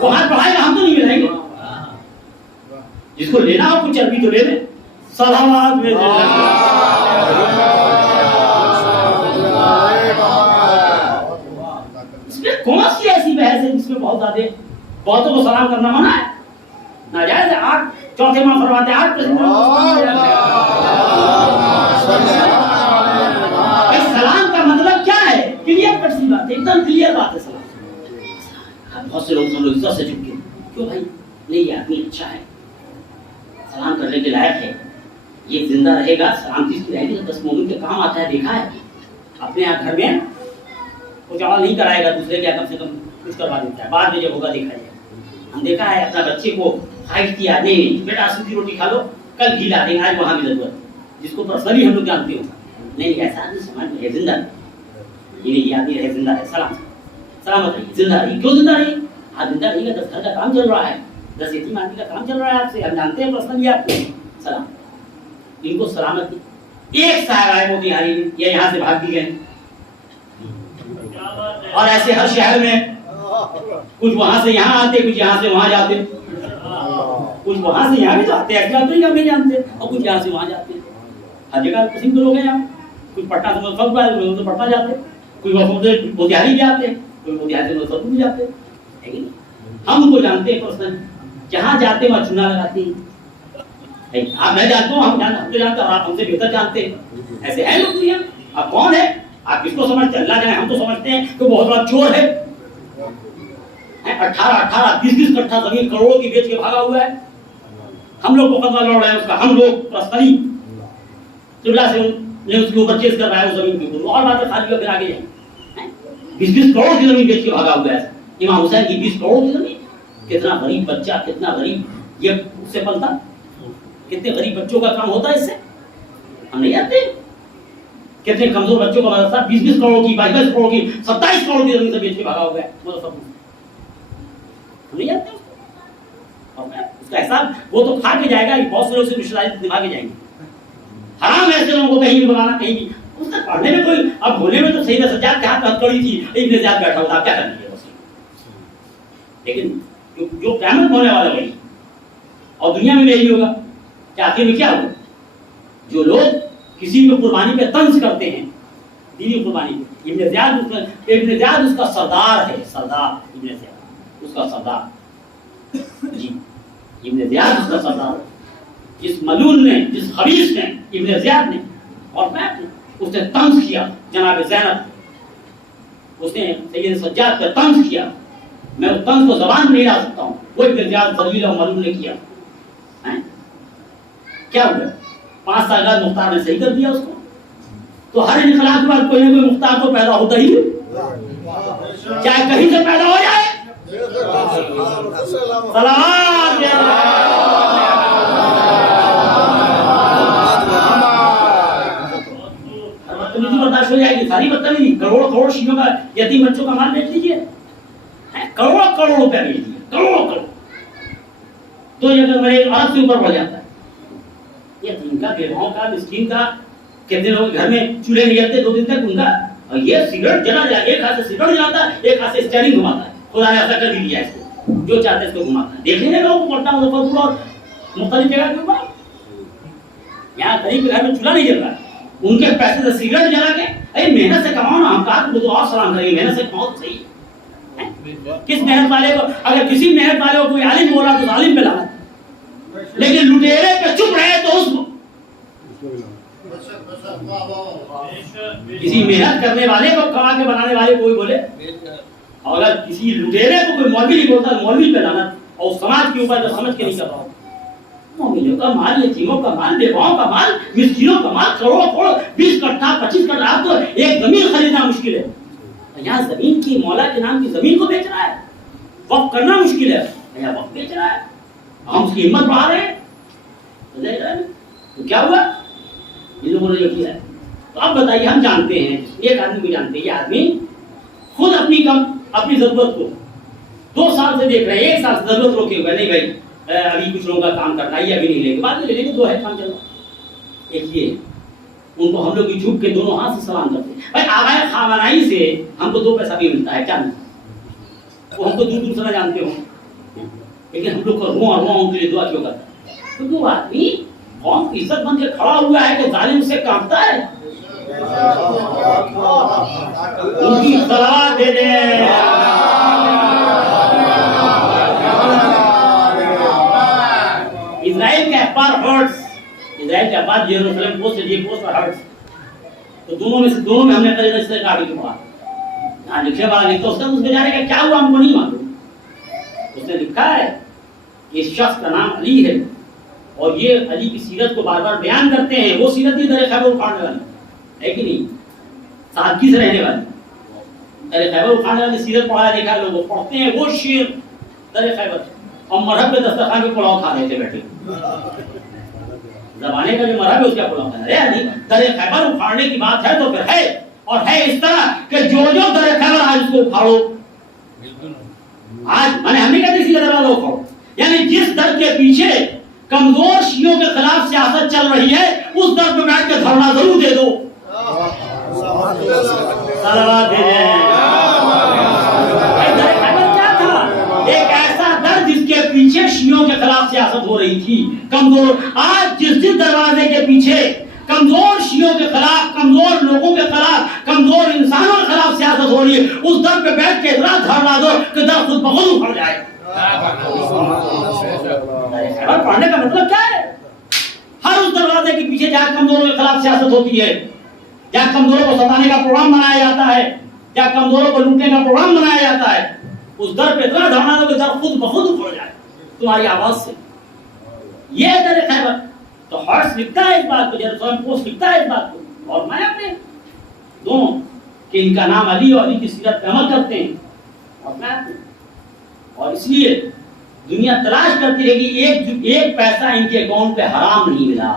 وہ ہاتھ بڑھائے گا، ہم تو نہیں ملائیں گے. جس کو لینا ہو کچھ چربی تو لے لے. صلوات میں اس میں کون سی ایسی بحث ہے جس میں بہت زیادہ بہتوں کو سلام کرنا منع ہے؟ ناجائز ہے. 8 چوتھے ماہ فرماتے ہیں 8 سلام کا مطلب کیا ہے؟ کلیئر کٹ سی بات ہے، ایک دم کلیئر بات ہے. سلام بہت سے لوگ عزت سے چپ کے کیوں بھائی نہیں یہ آدمی اچھا ہے، سلام کرنے کے لائق ہے، یہ زندہ رہے گا، سلامتی اس کی رہے گی تو 10 مومن کے کام آتا ہے. دیکھا ہے اپنے یہاں گھر میں کچھ اور نہیں کرائے گا، دوسرے کیا کم سے کم کچھ کروا دیتا ہے، بعد میں جب ہوگا دیکھا جائے. ہم دیکھا ہے اپنا بچے کو خواہش کیا نہیں بیٹا سوکھی روٹی کھا لو، کل گھی لا دیں گے، آج وہاں بھی ضرورت ہے، جس کو پرسنلی ہم لوگ جانتے ہوں. نہیں ایسا آدمی سماج میں ہے زندہ یہ آدمی رہے زندہ ہے. سلامت رہیے، زندہ رہیے. کیوں زندہ رہیے؟ آپ زندہ رہیے گا 10 گھر کا کام چل رہا ہے، 10 یتیم آدمی کا کام چل رہا ہے. آپ سے ہم جانتے ہیں پرسنلی آپ کو. سلام ان کو سلامتی. ایک صاحب آئے موتیہاری میں، یہ یہاں سے بھاگ بھی گئے، اور ایسے ہر شہر میں کچھ وہاں سے یہاں آتے، کچھ یہاں سے وہاں جاتے، کچھ وہاں سے یہاں بھی تو آتے، ایسے آتے نہیں جانتے، اور کچھ یہاں سے وہاں جاتے. ہر جگہ قسم کے لوگ ہیں یہاں. کچھ پٹنہ سے مظفر آئے تو پٹنہ جاتے، کوئی موتیہاری بھی آتے، کوئی موتیہاری سے مظفر بھی جاتے. لیکن ہم ان کو جانتے ہیں پرسنل، جہاں جاتے وہاں چونا لگاتے ہیں. میں جانتا ہوں، ہم تو جانتے ہیں، اور آپ ہم سے بہتر جانتے ہیں. ایسے ہیں لوگ دنیا. آپ کون ہے؟ آپ کس کو سمجھتے ہیں؟ اللہ جانے. ہم تو سمجھتے ہیں کہ بہت بڑا چور ہے، 18 20 کٹھا زمین کروڑوں کی بیچ کے بھاگا ہوا ہے. ہم لوگ مقدمہ لڑ رہے ہیں اس کا. ہم لوگ پرسنلی قبلہ سے اس کے اوپر کیس کر رہا ہے اس زمین کے اوپر. اور باتیں خالی پھر آگے جائیں. 20 کروڑ کی زمین بیچ کے بھاگا ہوا ہے. امام حسین کی 20 کروڑ کی زمین. کتنا غریب بچہ، کتنا غریب، یہ اس سے پلتا. کتنے غریب بچوں کا کام ہوتا ہے اس سے، ہم نہیں جانتے. کتنے کمزور بچوں کا مدرسہ 20 کروڑ کی، 22 کروڑ کی، 27 کروڑ کی زمین سے بیچ کے بھاگا ہوا ہے. ہم نہیں جانتے اس کا احساس. وہ تو کھا کے جائے گا، بہت سے لوگ سے رشتہ داری نبھا کے جائیں گے. حرام ہے ایسے لوگوں کو کہیں بھی بلانا، کہیں بھی. اس تک پڑھنے میں کوئی، اب ہونے میں تو صحیح ہے. سجاد کے ہاتھ میں ہتھکڑی تھی، ابن زیاد بیٹھا ہوا تھا، کیا کر لیجیے بس. لیکن جو قیامت ہونے والا وہی، اور دنیا میں بھی یہی ہوگا. کہ آخر میں کیا ہوگا؟ جو لوگ کسی کو قربانی پہ طنز کرتے ہیں، دینی قربانی پہ. ابن زیاد اس کا سردار ہے، سردار. ابن زیاد اس کا سردار. جی ابن زیاد اس کا سردار. جس ملون نے، جس خبیث نے، ابن زیاد نے اور میں نے، اس نے طنز کیا جناب زینب. اس نے سید سجاد پہ طنز کیا. میں اس طنز کو زبان میں نہیں لا سکتا ہوں. وہ ابن زیاد ذلیل اور ملون نے کیا. کیا ہوا؟ 5 سال بعد مختار نے صحیح کر دیا اس کو. تو ہر انقلاب کے بعد کوئی نہ کوئی مختار تو پیدا ہوتا ہی، چاہے کہیں سے پیدا ہو جائے. برداشت ہو جائے گی ساری بدتمیزی. کروڑوں شیعوں کا یتیم بچوں کا مال بیچ لیجیے، کروڑوں روپیہ بیچ دیے، کروڑوں. تو یہ اگر میرے عرب سے اوپر بڑھ جاتا ہے. یتیم کا، بیواؤں کا، مسکین کا. کتنے لوگ گھر میں چولہے نہیں جلتے 2 دن تک ان کا. اور یہ سگریٹ جلا جلا، ایک ہاتھ سے سگریٹ جلاتا ہے، ایک ہاتھ سے اسٹیئرنگ گھماتا ہے. خدا نے ایسا کر بھی دیا اس کو، جو چاہتے اس کو گھماتا ہے. دیکھ لینے لوگوں کو پڑھتا مظفرپور اور مختلف جگہ کے اوپر. یہاں غریب کے گھر میں چولہا نہیں جل رہا ہے، ان کے پیسے سے سگریٹ جلا کے. ارے محنت سے کماؤ نا. ہم کہا تو اور سلام کریں، محنت سے کماؤ تو صحیح. کس محنت والے کو، اگر کسی محنت والے کو کوئی عالم بولا تو عالم پہ لعنت. لیکن لٹیرے پہ چپ رہے تو اس کو، کسی محنت کرنے والے کو، کما کے بنانے والے کو کوئی بولے. اور اگر کسی لٹیرے کو کوئی مولوی نہیں بولتا، مولوی پہ لعنت. اور سماج کے اوپر جو سمجھ کے نہیں کر رہا ہوں. مومنوں کا مال، یتیموں کا مال، بیواؤں کا مال، مسکینوں کا مال، کروڑوں 20 کٹھا 25 کٹھا. آپ تو ایک زمین خریدنا مشکل ہے. یہاں زمین کی، مولا کے نام کی زمین کو بیچ رہا ہے. وقف کرنا مشکل ہے، یہاں وقف بیچ رہا ہے. ہم اس کی ہمت بڑھا رہے ہیں. تو کیا ہوا ان لوگوں نے جو کیا ہے؟ تو اب بتائیے، ہم جانتے ہیں ایک آدمی کو جانتے ہیں، یہ آدمی خود اپنی ضرورت کو 2 سال سے دیکھ رہے ہیں، 1 سال سے ضرورت روکے ہوئے، نہیں بھائی ابھی کچھ لوگوں کا کام کرنا ہے، ابھی نہیں لے گے، بعد میں لے لیں گے، 2 ہے کام چل رہا۔ ایک یہ ان کو ہم لوگ کی جھک کے دونوں ہاتھ سے سلام کرتے ہیں۔ بھائی آغائے خامنائی سے ہم کو 2 پیسہ بھی ملتا ہے، کیا نہیں؟ وہ ہم کو دور دور سے نہ جانتے ہوں، لیکن ہم لوگ کو رواں ان کے لیے دعا کیوں کرتا ہے؟ تو وہ آدمی قوم کی عزت بن کے کھڑا ہوا ہے کہ ظالم سے کانپتا ہے، ان کی صلوات دے دیں۔ اسرائیل کے اخبار ہرٹس، اسرائیل کے اخبار یروشلم پوسٹ ہے، یہ پوسٹ اور ہرٹس، تو دونوں میں ہم نے قریب سے کہا کہ پڑھا لکھنے والا لکھتا اس کا اس بیچارے کا کیا ہوا ہم کو نہیں معلوم۔ اس نے لکھا ہے کہ اس شخص کا نام علی ہے اور یہ علی کی سیرت کو بار بار بیان کرتے ہیں، وہ سیرت نہیں در خیبر اکھاڑنے والی ہے کہ نہیں، سادگی سے رہنے والی، در خیبر اکھاڑنے والی سیرت پڑھا دیکھا لوگ پڑھتے ہیں وہ شیر در خیبر، اور مرحب پہ دسترخوان پہ پلاؤ کھا رہے تھے بیٹھے، زمانے کا جو مرحب ہے اس کا پلاؤ کھا رہے ہیں۔ در خیبر اکھاڑنے کی بات ہے تو پھر ہے، اور ہے اس طرح کہ جو در خیبر آج اس کو اکھاڑو، آج میں نے ہم نہیں کہتے اسی کا دروازہ اکھاڑو، یعنی جس در کے پیچھے کمزور شیعوں کے خلاف سیاست چل رہی ہے اس در پہ بیٹھ کے دھرنا ضرور دے دو، صلوات دے دیں۔ در خیبر کیا تھا؟ ایک ایسا در جس کے پیچھے شیعوں کے خلاف سیاست ہو رہی تھی، کمزور، آج جس دروازے کے پیچھے کمزور شیعوں کے خلاف، کمزور لوگوں کے خلاف، کمزور انسانوں کے خلاف سیاست ہو رہی ہے، اس در پہ بیٹھ کے اتنا دھرنا دو کہ در خود بخود اکھڑ جائے۔ خیبر پڑھنے کا مطلب کیا ہے؟ ہر اس دروازے کے پیچھے جہاں کمزوروں کے خلاف سیاست ہوتی ہے، جہاں کمزوروں کو ستانے کا پروگرام بنایا جاتا ہے، جہاں کمزوروں کو لوٹنے کا پروگرام بنایا جاتا ہے، اس در پہ اتنا دھرنا دو کہ در خود بخود اکھڑ جائے تمہاری آواز سے۔ یہ ہے در خیبر۔ تو ہرٹس لکھتا ہے اس بات کو، یروشلم پوسٹ لکھتا ہے اس بات کو، اور میں اپنے دونوں کہ ان کا نام علی اور علی کی سیرت پہ عمل کرتے ہیں، اور میں اور اس لیے دنیا تلاش کرتی ہے کہ ایک پیسہ ان کے اکاؤنٹ پہ حرام نہیں ملا۔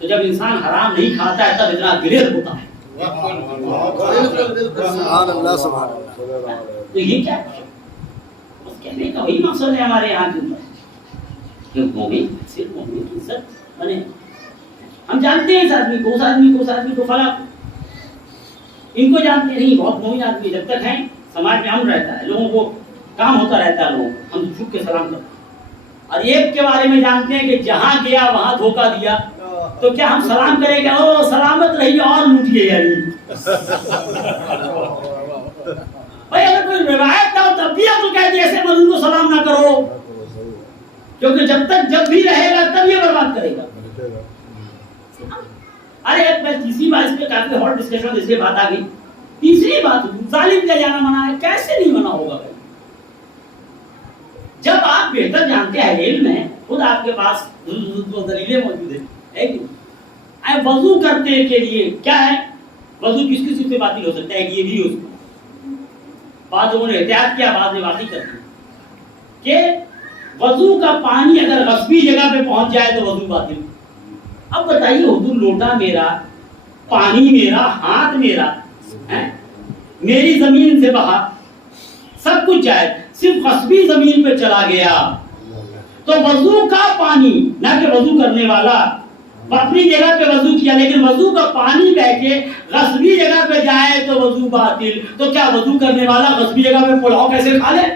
تو جب انسان حرام نہیں کھاتا ہے تب اتنا دلیر ہوتا ہے۔ سبحان اللہ سبحان اللہ۔ تو یہ کیا ہے؟ بس کہنے کا وہی مقصد ہے ہمارے یہاں کے اندر کہ مومن صرف مومن کی عزت بنے۔ ہم جانتے ہیں اس آدمی کو، اس آدمی کو، اس آدمی کو، فلاں ان کو جانتے نہیں، بہت مومن آدمی جب تک ہیں سماج میں امن رہتا ہے، لوگوں کو کام ہوتا رہتا ہے، لوگ ہم جھک کے سلام کرتے ہیں۔ اور ایک کے بارے میں جانتے ہیں کہ جہاں گیا وہاں دھوکہ دیا، تو کیا ہم سلام کریں گے او سلامت رہیے اور لوٹیے؟ یعنی بھائی اگر کوئی روایت نہ ہو تب بھی آپ کو کہتے ایسے مظلوم کو سلام نہ کرو، کیونکہ جب بھی رہے گا تب یہ برباد کرے گا۔ ارے میں تیسری بات اس پہ کافی ہاٹ ڈسکشن اس لیے بات آ گئی، تیسری بات ظالم کا جانا منع ہے، کیسے نہیں منع ہوگا بھائی؟ جب آپ بہتر جانتے ہیں، علم ہے، خود آپ کے پاس دلیلیں موجود ہیں، وضو کرنے کے لیے کیا ہے، وضو کس کس سے باطل ہو سکتا ہے، یہ بھی اس کو بعض لوگوں نے احتیاط کیا، بعض نے واقعی کر دیا کہ وضو کا پانی اگر غصبی جگہ پہ پہنچ جائے تو وضو باطل۔ اب بتائیے حضور لوٹا میرا، پانی میرا، ہاتھ میرا، میری زمین سے بہا، سب کچھ جائے، صرف غصبی زمین پہ چلا گیا تو وضو کا پانی، نہ کہ وضو کرنے والا اپنی جگہ پہ وضو کیا لیکن وضو کا پانی بہ کے غصبی جگہ پہ جائے تو وضو باطل۔ تو کیا وضو کرنے والا غصبی جگہ پہ پلاؤ کیسے کھا لے؟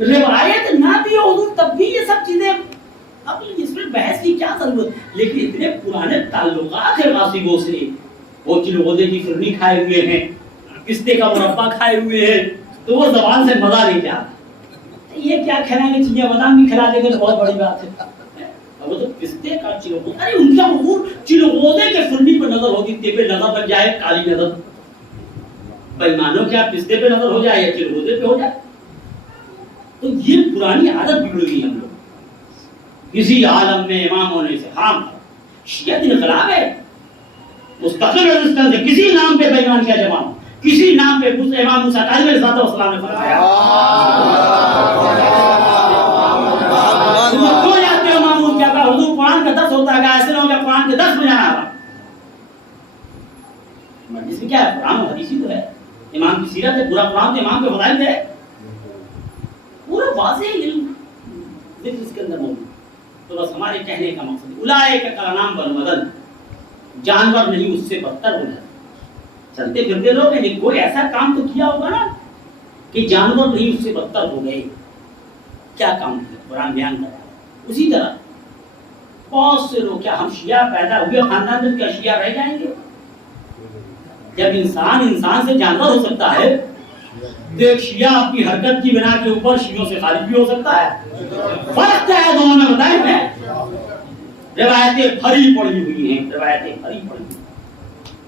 روایت نہ بھی ہو حضور تب بھی یہ سب چیزیں، اب اس میں بحث کی کیا ضرورت؟ لیکن اتنے پرانے تعلقات ہیں غاصبوں سے، وہ چلغوزے کی فرنی کھائے ہوئے ہیں، پستے کا مربع کھائے ہوئے ہیں، تو وہ زبان سے مزہ نہیں کیا یہ کیا کھلائیں گے، چنیا بادام بھی کھلا دیں گے تو بہت بڑی بات ہے۔ وہ تو پستے کا چلغوزہ، ارے ان کا حضور چلغوزے کے فرنی پہ نظر ہوتی، تے پہ نظر لگ جائے، کالی نظر، بےمانو کیا پستے پہ نظر ہو جائے یا چلغوزے پہ ہو جائے؟ تو یہ پرانی عادت بگڑ گئی ہم لوگ، کسی عالم میں امام ہونے سے حرام ہے، شیعت انقلاب ہے، مستقل ریزسٹنس ہے، کسی نام پہ بےمان کیا جمع، کسی نام پہ امام موسیٰ علیہ السلام نے فرمایا جس میں کیا ہے؟ قرآن و حدیث ہی تو ہے، امام کی سیرت ہے، پورا قرآن تو امام کے فضائل ہے، پورا واضح علم ذکر اس کے اندر موجود. تو بس ہمارے کہنے کا مقصد اولئک کالانعام بل اضل، جانور نہیں اس سے بدتر ہو جاتے. چلتے پھرتے لوگ ہیں، کوئی ایسا کام تو کیا ہوگا نا کہ جانور نہیں اس سے بدتر ہو گئے. کیا کام کیا قرآن بیان کر رہا ہے. اسی طرح بہت سے لوگ، کیا ہم شیعہ پیدا ہوئے خاندان میں کیا شیعہ رہ جائیں گے؟ جب انسان سے جانور ہو سکتا ہے تو ایک شیعہ اپنی حرکت کی بنا کے اوپر شیعوں سے خارج بھی ہو سکتا ہے. فرق کیا ہے دونوں میں بتائیں. میں روایتیں بھری پڑی ہوئی ہیں، روایتیں بھری پڑی ہوئی.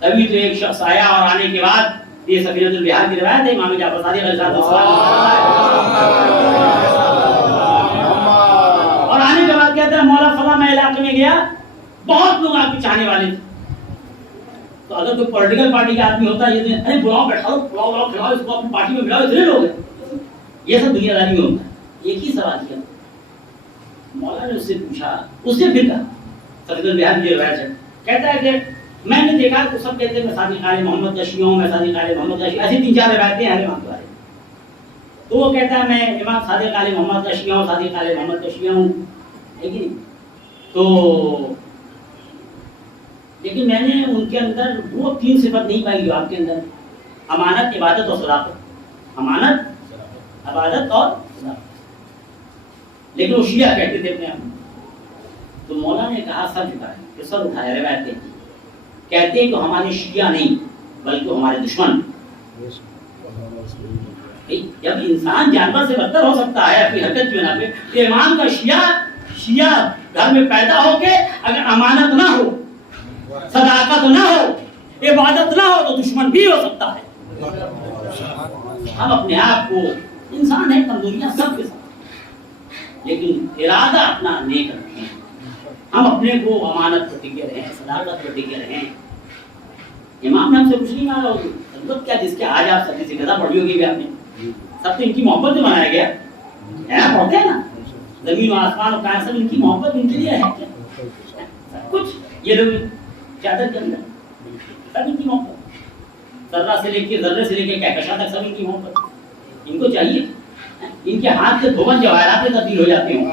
تبھی تو ایک شخص آیا اور آنے کے بعد یہ سفینۃ البحار کی روایت ہے، امام جعفر صادق علیہ السلام اور آنے کے بعد کہتے ہیں مولا فلاں میں علاقے میں گیا، بہت لوگ آپ کے چاہنے والے تھے. تو اگر کوئی پولیٹیکل پارٹی کا آدمی ہوتا ہے یہ ارے بلاؤ بیٹھاؤ پلاؤ کھلاؤ اس کو اپنی پارٹی میں ملاؤ، اتنے لوگ ہیں. یہ سب دنیا داری میں ہوتا ہے. ایک ہی سوال کیا مولا نے اس سے پوچھا، اس نے پھر کہا سفینۃ البحار کی روایت ہے، کہتا ہے کہ میں نے دیکھا تو سب کہتے ہیں میں صادق آل محمد کا شیعہ ہوں، میں صادق آل محمد کا شیعہ، ایسی 3-4 روایتیں ہیں امام کے بارے میں. تو وہ کہتا ہے میں امام صادق آل محمد کا شیعہ ہوں، صادق آل محمد کا شیعہ ہوں، ہے کہ نہیں. تو لیکن میں نے ان کے اندر وہ 3 صفت نہیں پائی جو آپ کے اندر، امانت، عبادت اور صداقت. امانت، عبادت اور صداقت. لیکن وہ شیعہ کہتے تھے اپنے آپ. تو مولا نے کہا سر جھکائے، سر اٹھایا روایت دیکھی، کہتے ہیں کہ ہمارے شیعہ نہیں بلکہ ہمارے دشمن. جب انسان جانور سے بدتر ہو سکتا ہے اپنی حرکت کی بنا پہ، امام کا شیعہ گھر میں پیدا ہو کے اگر امانت نہ ہو، صداقت نہ ہو، عبادت نہ ہو تو دشمن بھی ہو سکتا ہے. ہم اپنے آپ کو، انسان ہے کمزوریاں سب کے ساتھ، لیکن ارادہ اپنا نیک رکھیں. ہم اپنے کو امانت پر ٹکے رہیں، صداقت پر ٹکے رہیں. امام نے ہم سے کچھ نہیں مانگا. ضرورت کیا جس کے آج آپ سب سے غذا پڑھی ہوگی بھی آپ نے، سب تو ان کی محبت سے بنایا گیا ہے. پڑھتے ہیں نا زمین و آسمان و کائنات سب ان کی محبت ان کے لیے ہے. کیا سب کچھ یہ لوگ چادر کے اندر سب ان کی محبت، ذرہ سے لے کے ذرے سے لے کے کہکشاں تک سب ان کی محبت. ان کو چاہیے ان کے ہاتھ سے دھوبن جواہرات میں تبدیل ہو جاتے ہوں.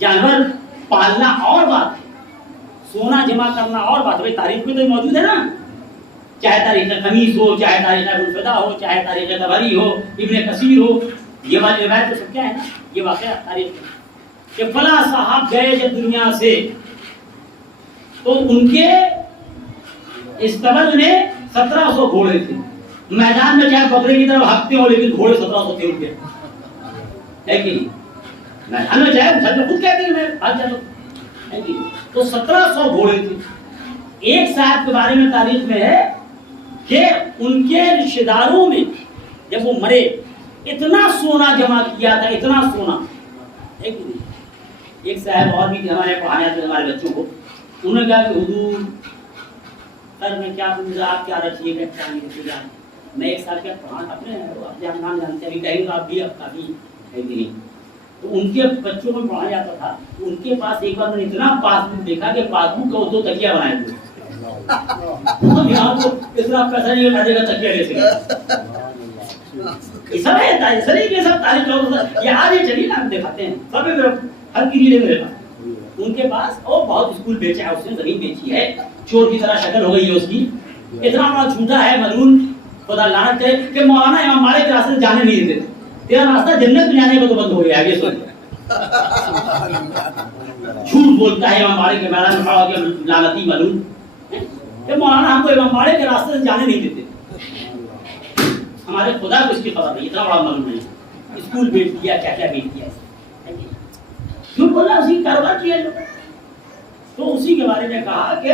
جانور پالنا اور بات ہے، سونا جمع کرنا اور بات ہے. تاریخ میں تو موجود ہے نا، چاہے تاریخ خمیس ہو، چاہے تاریخ ابوالفدا ہو، چاہے تاریخ طبری ہو، ابن کثیر ہو، یہ والی روایت تو سب کیا ہے نا، یہ واقعہ تاریخ میں کہ فلاں صاحب گئے جب دنیا سے تو ان کے استبل میں 1700 گھوڑے تھے. میدان میں چاہے بکرے کی طرف ہکتے ہو لیکن گھوڑے 1700 تھے ان کے، ہے کہ نہیں. میدان میں چاہے خود کہتے ہیں میں بھاگ جاتا ہوں، ہے کہ نہیں. تو 1700 گھوڑے تھے. ایک صاحب کے بارے میں تاریخ میں ہے کہ ان کے رشتہ داروں میں جب وہ مرے اتنا سونا جمع کیا تھا، اتنا سونا، ہے کہ نہیں. ایک صاحب اور بھی ہمارے پڑھانے آتے ہمارے بچوں کو، انہوں نے کہا کہ حضور سر میں کیا بولوں، آپ کیا رکھیے گا کیا نہیں رکھیے گا. میں ایک سال کیا پڑھانا اپنے نام جانتے ہیں، کہیں گے آپ بھی اب کافی ہے کہ نہیں. تو ان کے بچوں کو پڑھایا جاتا تھا. ان کے پاس ایک بار میں نے اتنا پاس بک دیکھا کہ پاس بک کا 2 تکیا بنائے ہوئے. اتنا پیسہ نہیں لگے گا تکیا کیسے یہ سب ہے تاریخ، یہ سب تاریخ یہ آج یہ چلیے نا ہم دکھاتے ہیں سب ہر کی ریلے میرے پاس. ان کے پاس اور بہت اسکول بیچا ہے، اس نے زمین بیچی ہے، چور کی طرح شکل ہو گئی ہے اس کی. اتنا بڑا جھوٹا ہے ملعون، خدا لعنت کرے کہ مولانا امام مالک کے راستے سے جانے نہیں دیتے. تیرا راستہ جنت میں جانے کو تو بند ہو گیا. یہ سوچ جھوٹ بولتا ہے امام مالک کے میدان میں کھڑا ہو کے لعنتی ملعون کہ مولانا ہم کو امام مالک کے راستے سے جانے نہیں دیتے. ہمارے خدا کو اس کی خبر نہیں، اتنا بڑا ملعون ہے. اسکول بیچ دیا، کیا کیا بیچ دیا، کیوں بولا اسی کاروبار کیا جو. تو اسی کے بارے میں کہا کہ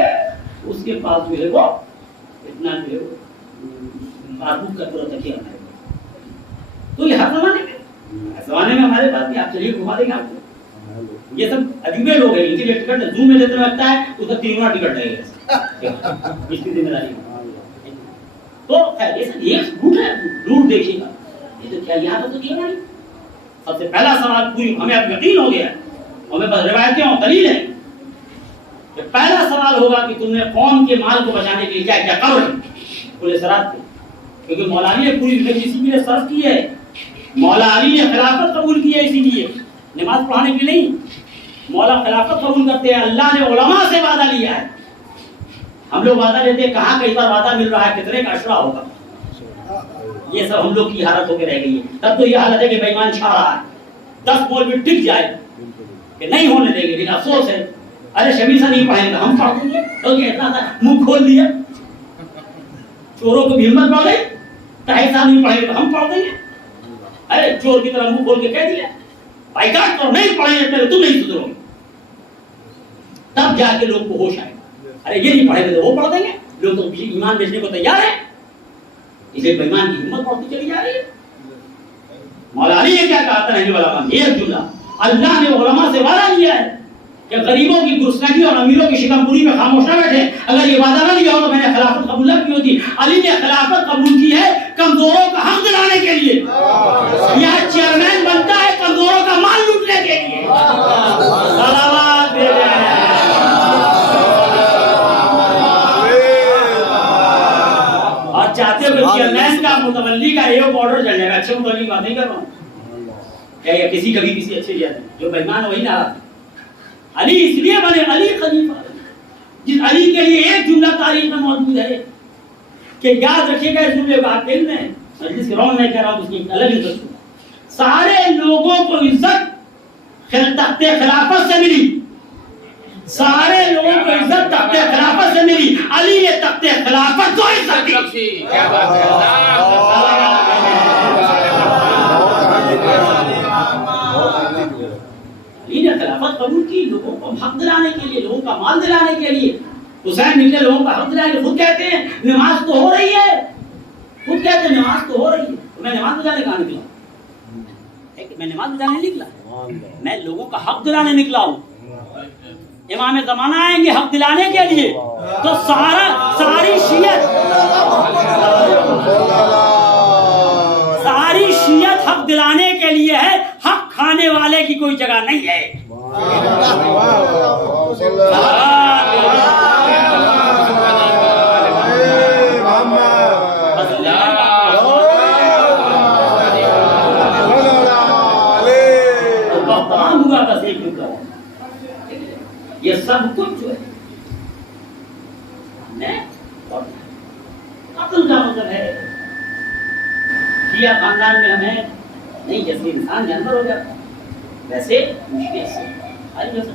اس کے پاس جو ہے وہ اتنا جو ہے باربوک کا پورا تکیہ بنائے. تو یہ ہر زمانے میں ہمارے پاس بھی، آپ چلیے گھما دیں گے آپ کو. یہ سب عجیبے لوگ ہیں، ان کے لیے ٹکٹ زو میں جتنا لگتا ہے اس کا 3 گنا ٹکٹ لگے گا. اس کی ذمہ داری. تو خیر یہ سب یہ جھوٹ ہے، جھوٹ دیکھیے گا. یہ تو کیا یہاں تو کیا نہیں. سب سے پہلا سوال پوری ہمیں اب یقین ہو گیا ہے، ہمیں بس روایتیں اور دلیل ہے کہ پہلا سوال ہوگا کہ تم نے قوم کے مال کو بچانے کے لیے کیا کیا کرو پورے سرات پہ، کیونکہ مولا علی نے پوری زندگی اسی لیے صرف کی ہے. مولا علی نے خلافت قبول کی ہے اسی لیے، نماز پڑھانے کے لیے نہیں. مولا خلافت قبول کرتے ہیں، اللہ نے علماء سے وعدہ لیا ہے. ہم لوگ وعدہ لیتے ہیں کہاں کئی بار وعدہ مل رہا ہے، کتنے کا اشرا ہوگا. یہ سب ہم لوگ کی حالت ہو کے رہ گئی ہے. تب تو یہ حالت ہے کہ بے ایمان چھا رہا ہے، 10 مولوی ٹک جائے کہ نہیں ہونے دیں گے. لیکن افسوس ہے ارے شبیر سے نہیں پڑھیں گے ہم پڑھ دیں گے، کیونکہ اتنا منہ کھول دیا. چوروں کو بھی ہمت پڑ گئی، تاہی صاحب نہیں پڑھیں گے تو ہم پڑھ دیں گے. ارے چور کی طرح منہ کھول کے کہہ دیا بائیکاٹ کرو، نہیں پڑھیں گے پہلے تم نہیں سدھرو گے. تب جا کے لوگ کو ہوش آئے. ارے یہ نہیں پڑھیں گے تو وہ پڑھ دیں گے. لوگ تو ایمان بیچنے کو تیار ہے، اسے بے ایمان کی ہمت بڑھتی چلی جا رہی ہے. مولا علی نے کیا کہا تھا رحمہ اللہ عنہ، یہ جملہ اللہ نے علماء سے وعدہ لیا ہے کہ غریبوں کی گرسنگی اور امیروں کی شکم پوری میں خاموش نہ بیٹھے. اگر یہ وعدہ نہ لیا ہو تو میں نے خلافت قبول نہ کی ہوتی. علی نے خلافت قبول کی ہے کمزوروں کا حق دلانے کے لیے. یہاں چیئرمین بنتا ہے کمزوروں کا مال لوٹنے کے لیے. صلوات دے اور چاہتے ہو کہ چیئرمین کا متولی کا ایک آرڈر چل جائے گا. اچھے متولی کی بات نہیں کر رہا ہوں، یا کسی کبھی کسی اچھے جاتے جو بےمان وہی نہ. علی اس لیے بنے علی خلیفہ، جس علی کے لیے ایک جملہ تاریخ میں موجود ہے کہ یاد رکھیے گا. اس جملے کو آپ علم میں مجلس کے رون میں کہہ رہا ہوں، اس کی الگ عزت. سارے لوگوں کو عزت تخت خلافت سے ملی، سارے لوگوں کو عزت تخت خلافت سے ملی. علی نے تخت خلافت کو عزت دی. علی نے خلافت قبول کی لوگوں کو حق دلانے کے لیے، لوگوں کا مال دلانے کے لیے. حسین نکلے لوگوں کا حق دلانے. خود کہتے ہیں نماز تو ہو رہی ہے، خود کہتے ہیں نماز تو ہو رہی ہے. میں نماز بجانے کہاں نکلا؟ میں نماز بجانے نکلا، میں لوگوں کا حق دلانے نکلا ہوں. امام زمانہ آئیں گے حق دلانے کے لیے تو ساری شیعت حق دلانے کے لیے ہے، حق کھانے والے کی کوئی جگہ نہیں ہے. یہ سب کچھ جو ہے قتل کا مطلب ہے. شیعہ خاندان میں ہمیں نہیں، جیسے انسان جانور ہو جاتا ویسے مشکل سے لازم ہے.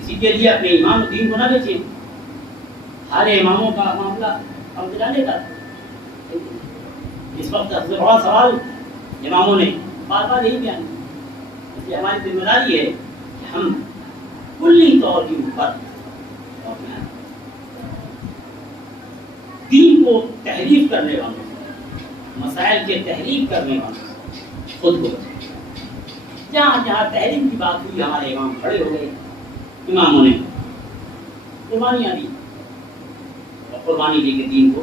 کسی کے لیے اپنے امام دین کو نہ بیچیے. ہر اماموں کا معاملہ ہم دلانے کا. اس وقت سب سے بڑا سوال اماموں نے بار بار یہی بیان کیا. اس لیے ہماری ذمہ داری ہے کہ ہم کلی طور کے اوپر دین کو تحریف کرنے والوں، مسائل کے تحریف کرنے والوں خود کو بچائیں. جہاں جہاں تحریف کی بات ہوئی ہمارے امام کھڑے ہو گئے. اماموں نے قربانیاں دی اور قربانی دے کے دین کو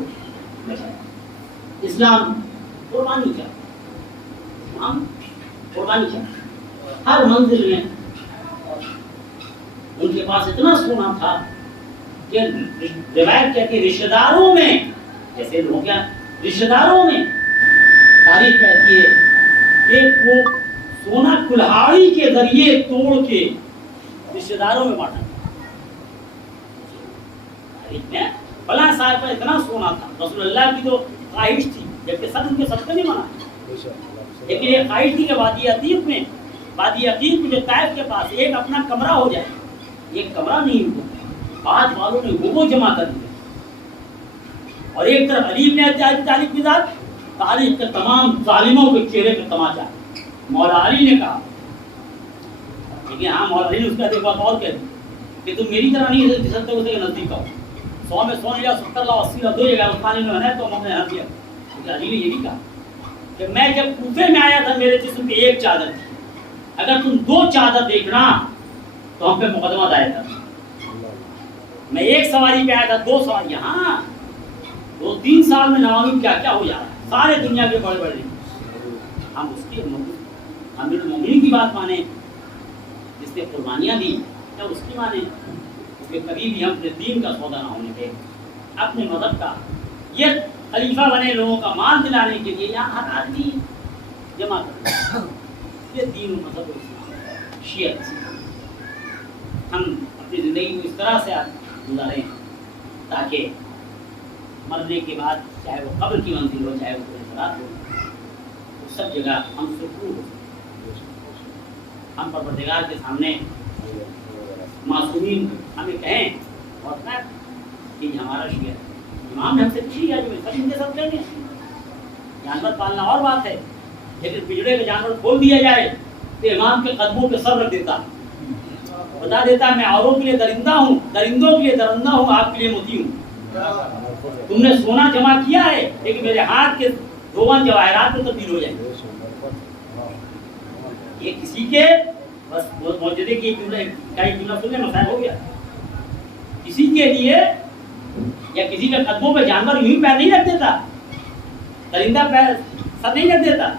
بچایا. اسلام قربانی کیا، اسلام قربانی کیا. ہر منزل میں ان کے پاس اتنا سونا تھا کہ روایت کہتی ہے رشتہ داروں میں، جیسے ہو گیا رشتہ داروں میں، تاریخ کہتی ہے ایک وہ سونا کلہاڑی کے ذریعے توڑ کے رشتہ داروں میں بانٹا. تاریخ میں فلاں صاحب کا اتنا سونا تھا. رسول اللہ کی تو خواہش تھی، جبکہ سب ان کے صدقے نہیں منا، لیکن یہ خواہش تھی کہ وادی عتیق میں، وادی عتیق میں جو طائف کے پاس ایک اپنا کمرہ ہو جائے. ایک کمرہ نہیں ہوا، آج والوں نے وہ جمع کر دیا. اور ایک طرف علی بن ابی طالب کی ذات، تاریخ کے تمام ظالموں کے چہرے پہ تماچا. مولا علی نے کہا، لیکن ہاں مولا علی نے اس کا ایک بات اور کہہ دی کہ تم میری طرح نہیں ہے سکتے اسے نزدیک آؤ. 100 میں 100 یا 70 لاؤ 80 لاؤ دو جگہ عثمانی میں ہے تو ہم نے ہاتھ دیا. علی نے یہ بھی کہا کہ میں جب کوفے میں آیا تھا میرے جسم پہ ایک چادر تھی، اگر تم 2 چادر دیکھنا تو ہم پہ مقدمہ دائر تھا. میں ایک سواری پہ آیا تھا، 2 سواری. ہاں 2-3 سال میں نوامی کیا کیا ہو جا رہا ہے. سارے دنیا کے بڑے بڑے ہم اس کی امیر المومنین کی بات مانیں جس نے قربانیاں دی. کیا اس کی مانے کہ کبھی بھی ہم اپنے دین کا سودا نہ ہونے دیں، اپنے مذہب کا؟ یہ خلیفہ بنے لوگوں کا مال دلانے کے لیے یہاں ہر آدمی جمع کرتا ہے۔ یہ دین و مذہب و اسلام، شیعت ہم اپنی زندگی کو اس طرح سے گزاریں تاکہ مرنے کے بعد چاہے وہ قبر کی منزل ہو چاہے وہ صراط ہو، وہ سب جگہ ہم سکون ہو، ہم پروردگار کے سامنے معصومین ہمیں کہیں اور کہ یہ ہمارا شیعہ ہے۔ امام نے ہم سے پوچھی ہے جو سب ان کے سب کریں گے، جانور پالنا اور بات ہے، لیکن پجڑے کا جانور کھول دیا جائے تو امام کے قدموں پہ سر رکھ دیتا، بتا دیتا میں اوروں کے لیے درندہ ہوں، درندوں کے لیے درندہ ہوں، آپ کے لیے موتی ہوں۔ تم نے سونا جمع کیا ہے لیکن میرے ہاتھ کے روغن جواہرات میں تبدیل ہو جائیں گے۔ یہ کسی کے بس موجودے کی جملہ سننے مسائل ہو گیا، کسی کے لیے یا کسی کے قدموں پہ جانور یوں ہی پیر نہیں رکھ دیتا، درندہ پیر سر نہیں رکھ دیتا۔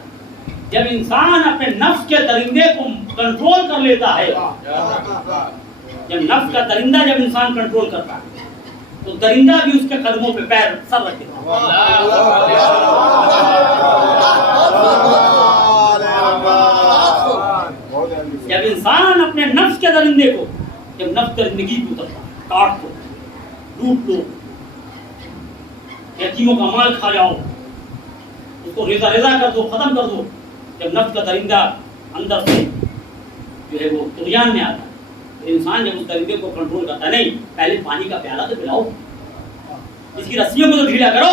جب انسان اپنے نفس کے درندے کو کنٹرول کر لیتا ہے، جب نفس کا درندہ جب انسان کنٹرول کرتا ہے تو درندہ بھی اس کے قدموں پہ پیر سر رکھ دیتا ہے۔ جب انسان اپنے نفس کے درندے کو، جب نفس درندگی کو کاٹ دو، لوٹ دو، یتیموں کا مال کھا جاؤ، اس کو ریزہ ریزہ کر دو، ختم کر دو، جب نفس کا درندہ اندر سے جو ہے وہ طغیان میں آتا ہے، انسان جب اس درندے کو کنٹرول کرتا نہیں، پہلے پانی کا پیالہ تو پلاؤ، اس کی رسیوں کو تو ڈھیلا کرو،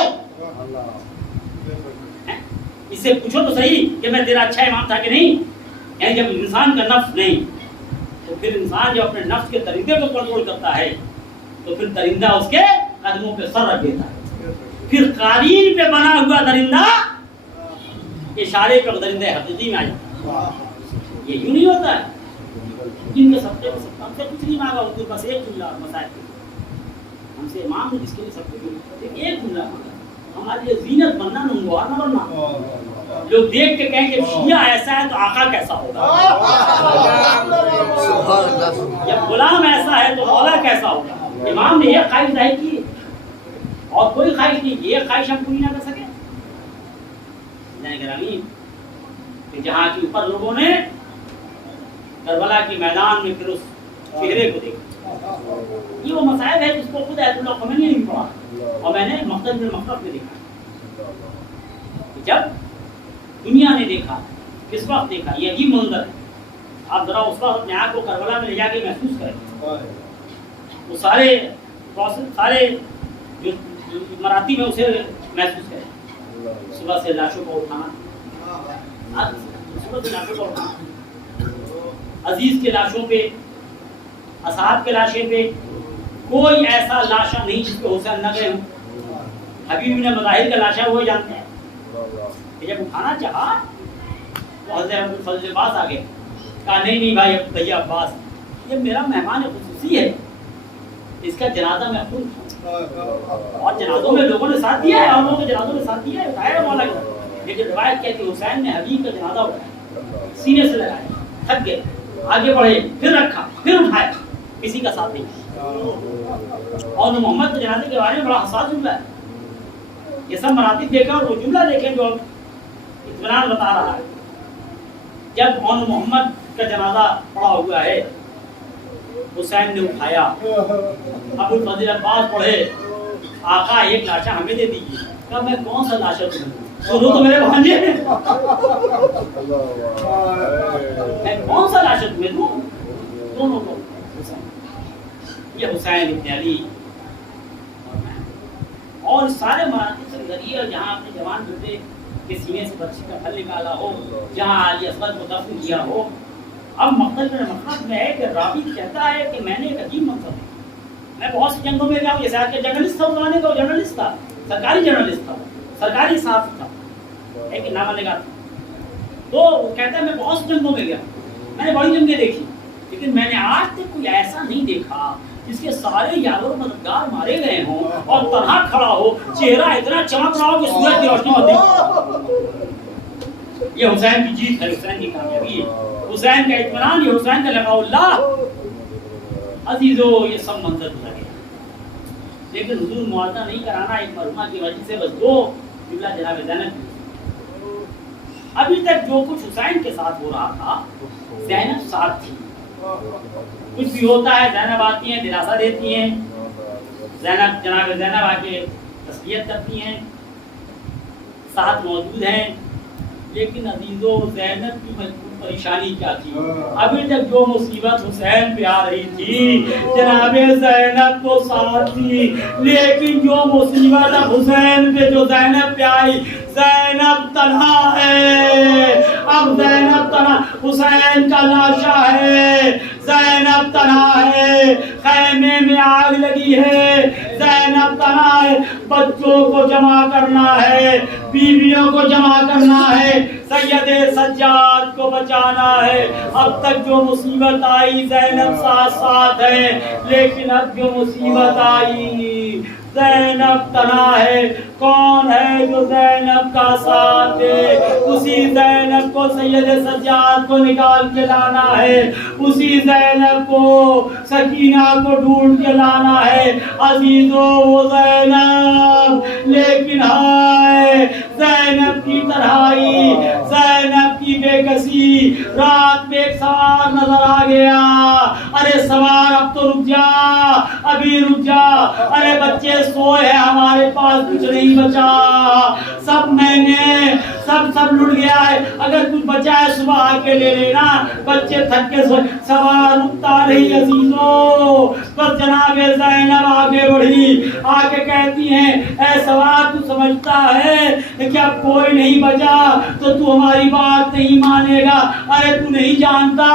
اس سے پوچھو تو صحیح کہ میں تیرا اچھا امام تھا کہ نہیں۔ یعنی جب انسان کا نفس نہیں تو پھر انسان جب اپنے نفس کے درندے کو کنٹرول کرتا ہے تو پھر درندہ اس کے قدموں پہ سر رکھ دیتا ہے، پھر قالین پہ بنا ہوا درندہ اشارے پہ درندے حقیقی میں آ جاتا ہے۔ یہ یوں نہیں ہوتا ہے، جن کے سب ہم سے کچھ نہیں مانگا، ان کے پاس ایک جملہ مسائل ہم سے امام نے جس کے لیے سب کچھ ایک جملہ مانگا، ہمارے لیے زینت بننا نموار نہ بننا۔ لوگ دیکھ کے کہیں کہ شیعہ ایسا ہے تو آقا کیسا ہوگا، جب غلام ایسا ہے تو مولا کیسا ہوگا۔ امام نے یہ خواہش ظاہر کی اور کوئی خواہش نہیں، یہ خواہش ہم پوری نہ کر سکے۔ گرامی کہ جہاں کے اوپر لوگوں نے کربلا کے میدان میں پھر اس چہرے کو دیکھا، یہ وہ مسائل ہے جس کو خود ایت اللہ خمینی نے پڑھا اور میں نے مقتل مقرف میں دیکھا۔ جب دنیا نے دیکھا، کس وقت دیکھا، یہ عجیب منظر ہے، آپ ذرا اس وقت اپنے آپ کو کربلا میں لے جا کے محسوس کریں، وہ سارے جو مراتی میں اسے محسوس کریں، صبح سے لاشوں کو اٹھانا، صبح سے لاشوں کو اٹھانا، عزیز کے لاشوں پہ، اصحاب کے لاشیں پہ کوئی ایسا لاشا نہیں جس پہ حسین نہ گئے ہوں۔ حبیب نے مظاہر کا لاشا وہی جانتے ہیں کہ جب اٹھانا چاہا تو حضرت ابوالفضل عباس آ گئے، کہا نہیں بھائی بھیا عباس، یہ میرا مہمان خصوصی ہے، اس کا جنازہ میں خود اور جنازوں میں لوگوں نے ساتھ دیا ہے، اور لوگوں کے جنازوں نے ساتھ دیا ہے، اٹھایا مولا کا، لیکن روایت کہتی ہے حسین نے حبیب کا جنازہ اٹھایا، سینے سے لگایا، تھک گئے، آگے بڑھے، پھر رکھا، پھر اٹھایا، کسی کا ساتھ نہیں۔ اور محمد کے جنازے کے بارے میں بڑا حساس جملہ ہے، یہ سب مراتب دیکھیں اور وہ جملہ دیکھیں جو اطمینان بتا رہا ہے۔ جب اون محمد کا جنازہ پڑا ہوا ہے، حسین نے اٹھایا، ابوالفضل عباس پڑھے، آقا ایک لاشا ہمیں دے دیجیے، کہا میں کون سا لاشا دوں، سنو تو میرے بھانجے ہیں، میں کون سا لاشا تمہیں دوں، دونوں کو یہ حسین ابن علی اور سارے مراتب سے ذریعہ جہاں اپنے جوان بیٹے کے سینے سے بچی کا پھل نکالا ہو، جہاں علی اصغر کو دفن کیا ہو۔ اب مقتل میں مقصد میں ہے کہ راوی کہتا ہے کہ میں نے ایک عجیب منصب ہے، میں بہت سی جنگوں میں گیا ہوں، جیسے آج کے جرنلسٹ تھا، زمانے کا جرنلسٹ تھا، سرکاری جرنلسٹ تھا، سرکاری صحافی تھا، ایک نامہ نگار تھا، تو وہ کہتا ہے میں بہت سی جنگوں میں گیا، میں نے بڑی جنگیں دیکھی، لیکن میں نے آج تک کوئی ایسا نہیں دیکھا جس کے سارے یار و مددگار مارے گئے ہوں اور تنہا کھڑا ہو، چہرہ اتنا چمک رہا ہو کہ سورج کی روشنی مت دے۔ یہ حسین کی جیت ہے، حسین کی کامیابی ہے، حسین کا اطمینان، یہ حسین کا لقاء اللہ۔ عزیزو یہ سب منظر گزر گیا، لیکن حضور معاہدہ نہیں کرانا ایک مرحومہ کی وجہ سے، بس دو قبلہ جناب زینب۔ ابھی تک جو کچھ حسین کے ساتھ ہو رہا تھا زینب ساتھ تھی، کچھ بھی ہوتا ہے زینب آتی ہیں دلاسا دیتی ہیں، زینب جناب زینب آ کے تسلیت کرتی ہیں، ساتھ موجود ہیں۔ لیکن عزیزو زینب کی مجبور پریشانی کیا تھی؟ ابھی تک جو مصیبت حسین پہ آ رہی تھی جناب زینب تو ساتھ تھی، لیکن جو مصیبت اب حسین پہ جو زینب پہ آئی، زینب تنہا ہے، اب زینب تنہا، حسین کا لاشا ہے، زینب تنہا ہے، خیمے میں آگ لگی ہے، زینب تنہا ہے، بچوں کو جمع کرنا ہے، بیویوں کو جمع کرنا ہے، سید سجاد کو بچانا ہے۔ اب تک جو مصیبت آئی زینب ساتھ ساتھ ہے، لیکن اب جو مصیبت آئی زینب تنہا ہے۔ کون ہے جو زینب کا ساتھ دے؟ اسی زینب کو سید سجاد کو نکال کے لانا ہے، اسی زینب کو سکینہ کو ڈھونڈ کے لانا ہے عزیزو وہ زینب۔ لیکن ہائے زینب کی تنہائی، زینب کی بے کسی، رات میں ایک سوار نظر آ گیا، ارے سوار اب تو رک جا، ابھی رک جا، ارے بچے سوئے ہیں، ہمارے پاس کچھ نہیں بچا، سب میں نے سب لٹ گیا ہے، اگر کچھ بچا ہے صبح آ کے لے لینا، بچے تھک کے سوئے۔ سوار رکتا نہیں عزیزو، بس جناب زینب آگے بڑھی، آ کے کہتی ہیں اے سوار تو سمجھتا ہے کہ اب کوئی نہیں بچا تو تو ہماری بات نہیں مانے گا، ارے تو نہیں جانتا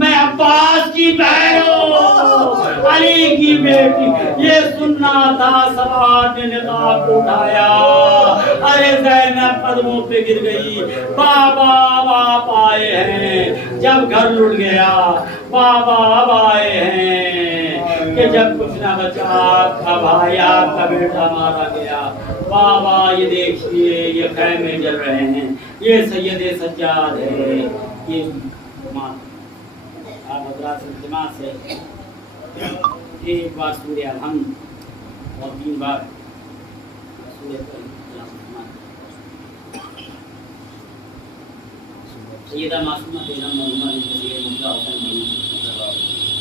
میں عباس کی بہن ہوں، علی کی بیٹی۔ یہ سننا تھا، سوار نے نقاب کو اٹھایا، ارے زینب قدموں پہ گر گئی۔ بابا باپ آئے ہیں جب گھر لٹ گیا، بابا اب آئے ہیں کہ جب کچھ نہ بچا، آپ کا بھائی آپ کا بیٹا مارا گیا۔ بابا یہ دیکھیے یہ خیمے جل رہے ہیں، یہ سید سجاد ہے، یہ ماں آپ حضرات سے جماعت سے ایک بار سورہ الحمد اور 3 بار سورہ سیدہ معصومہ بیگم مرحومہ بنت سید مرزا حسین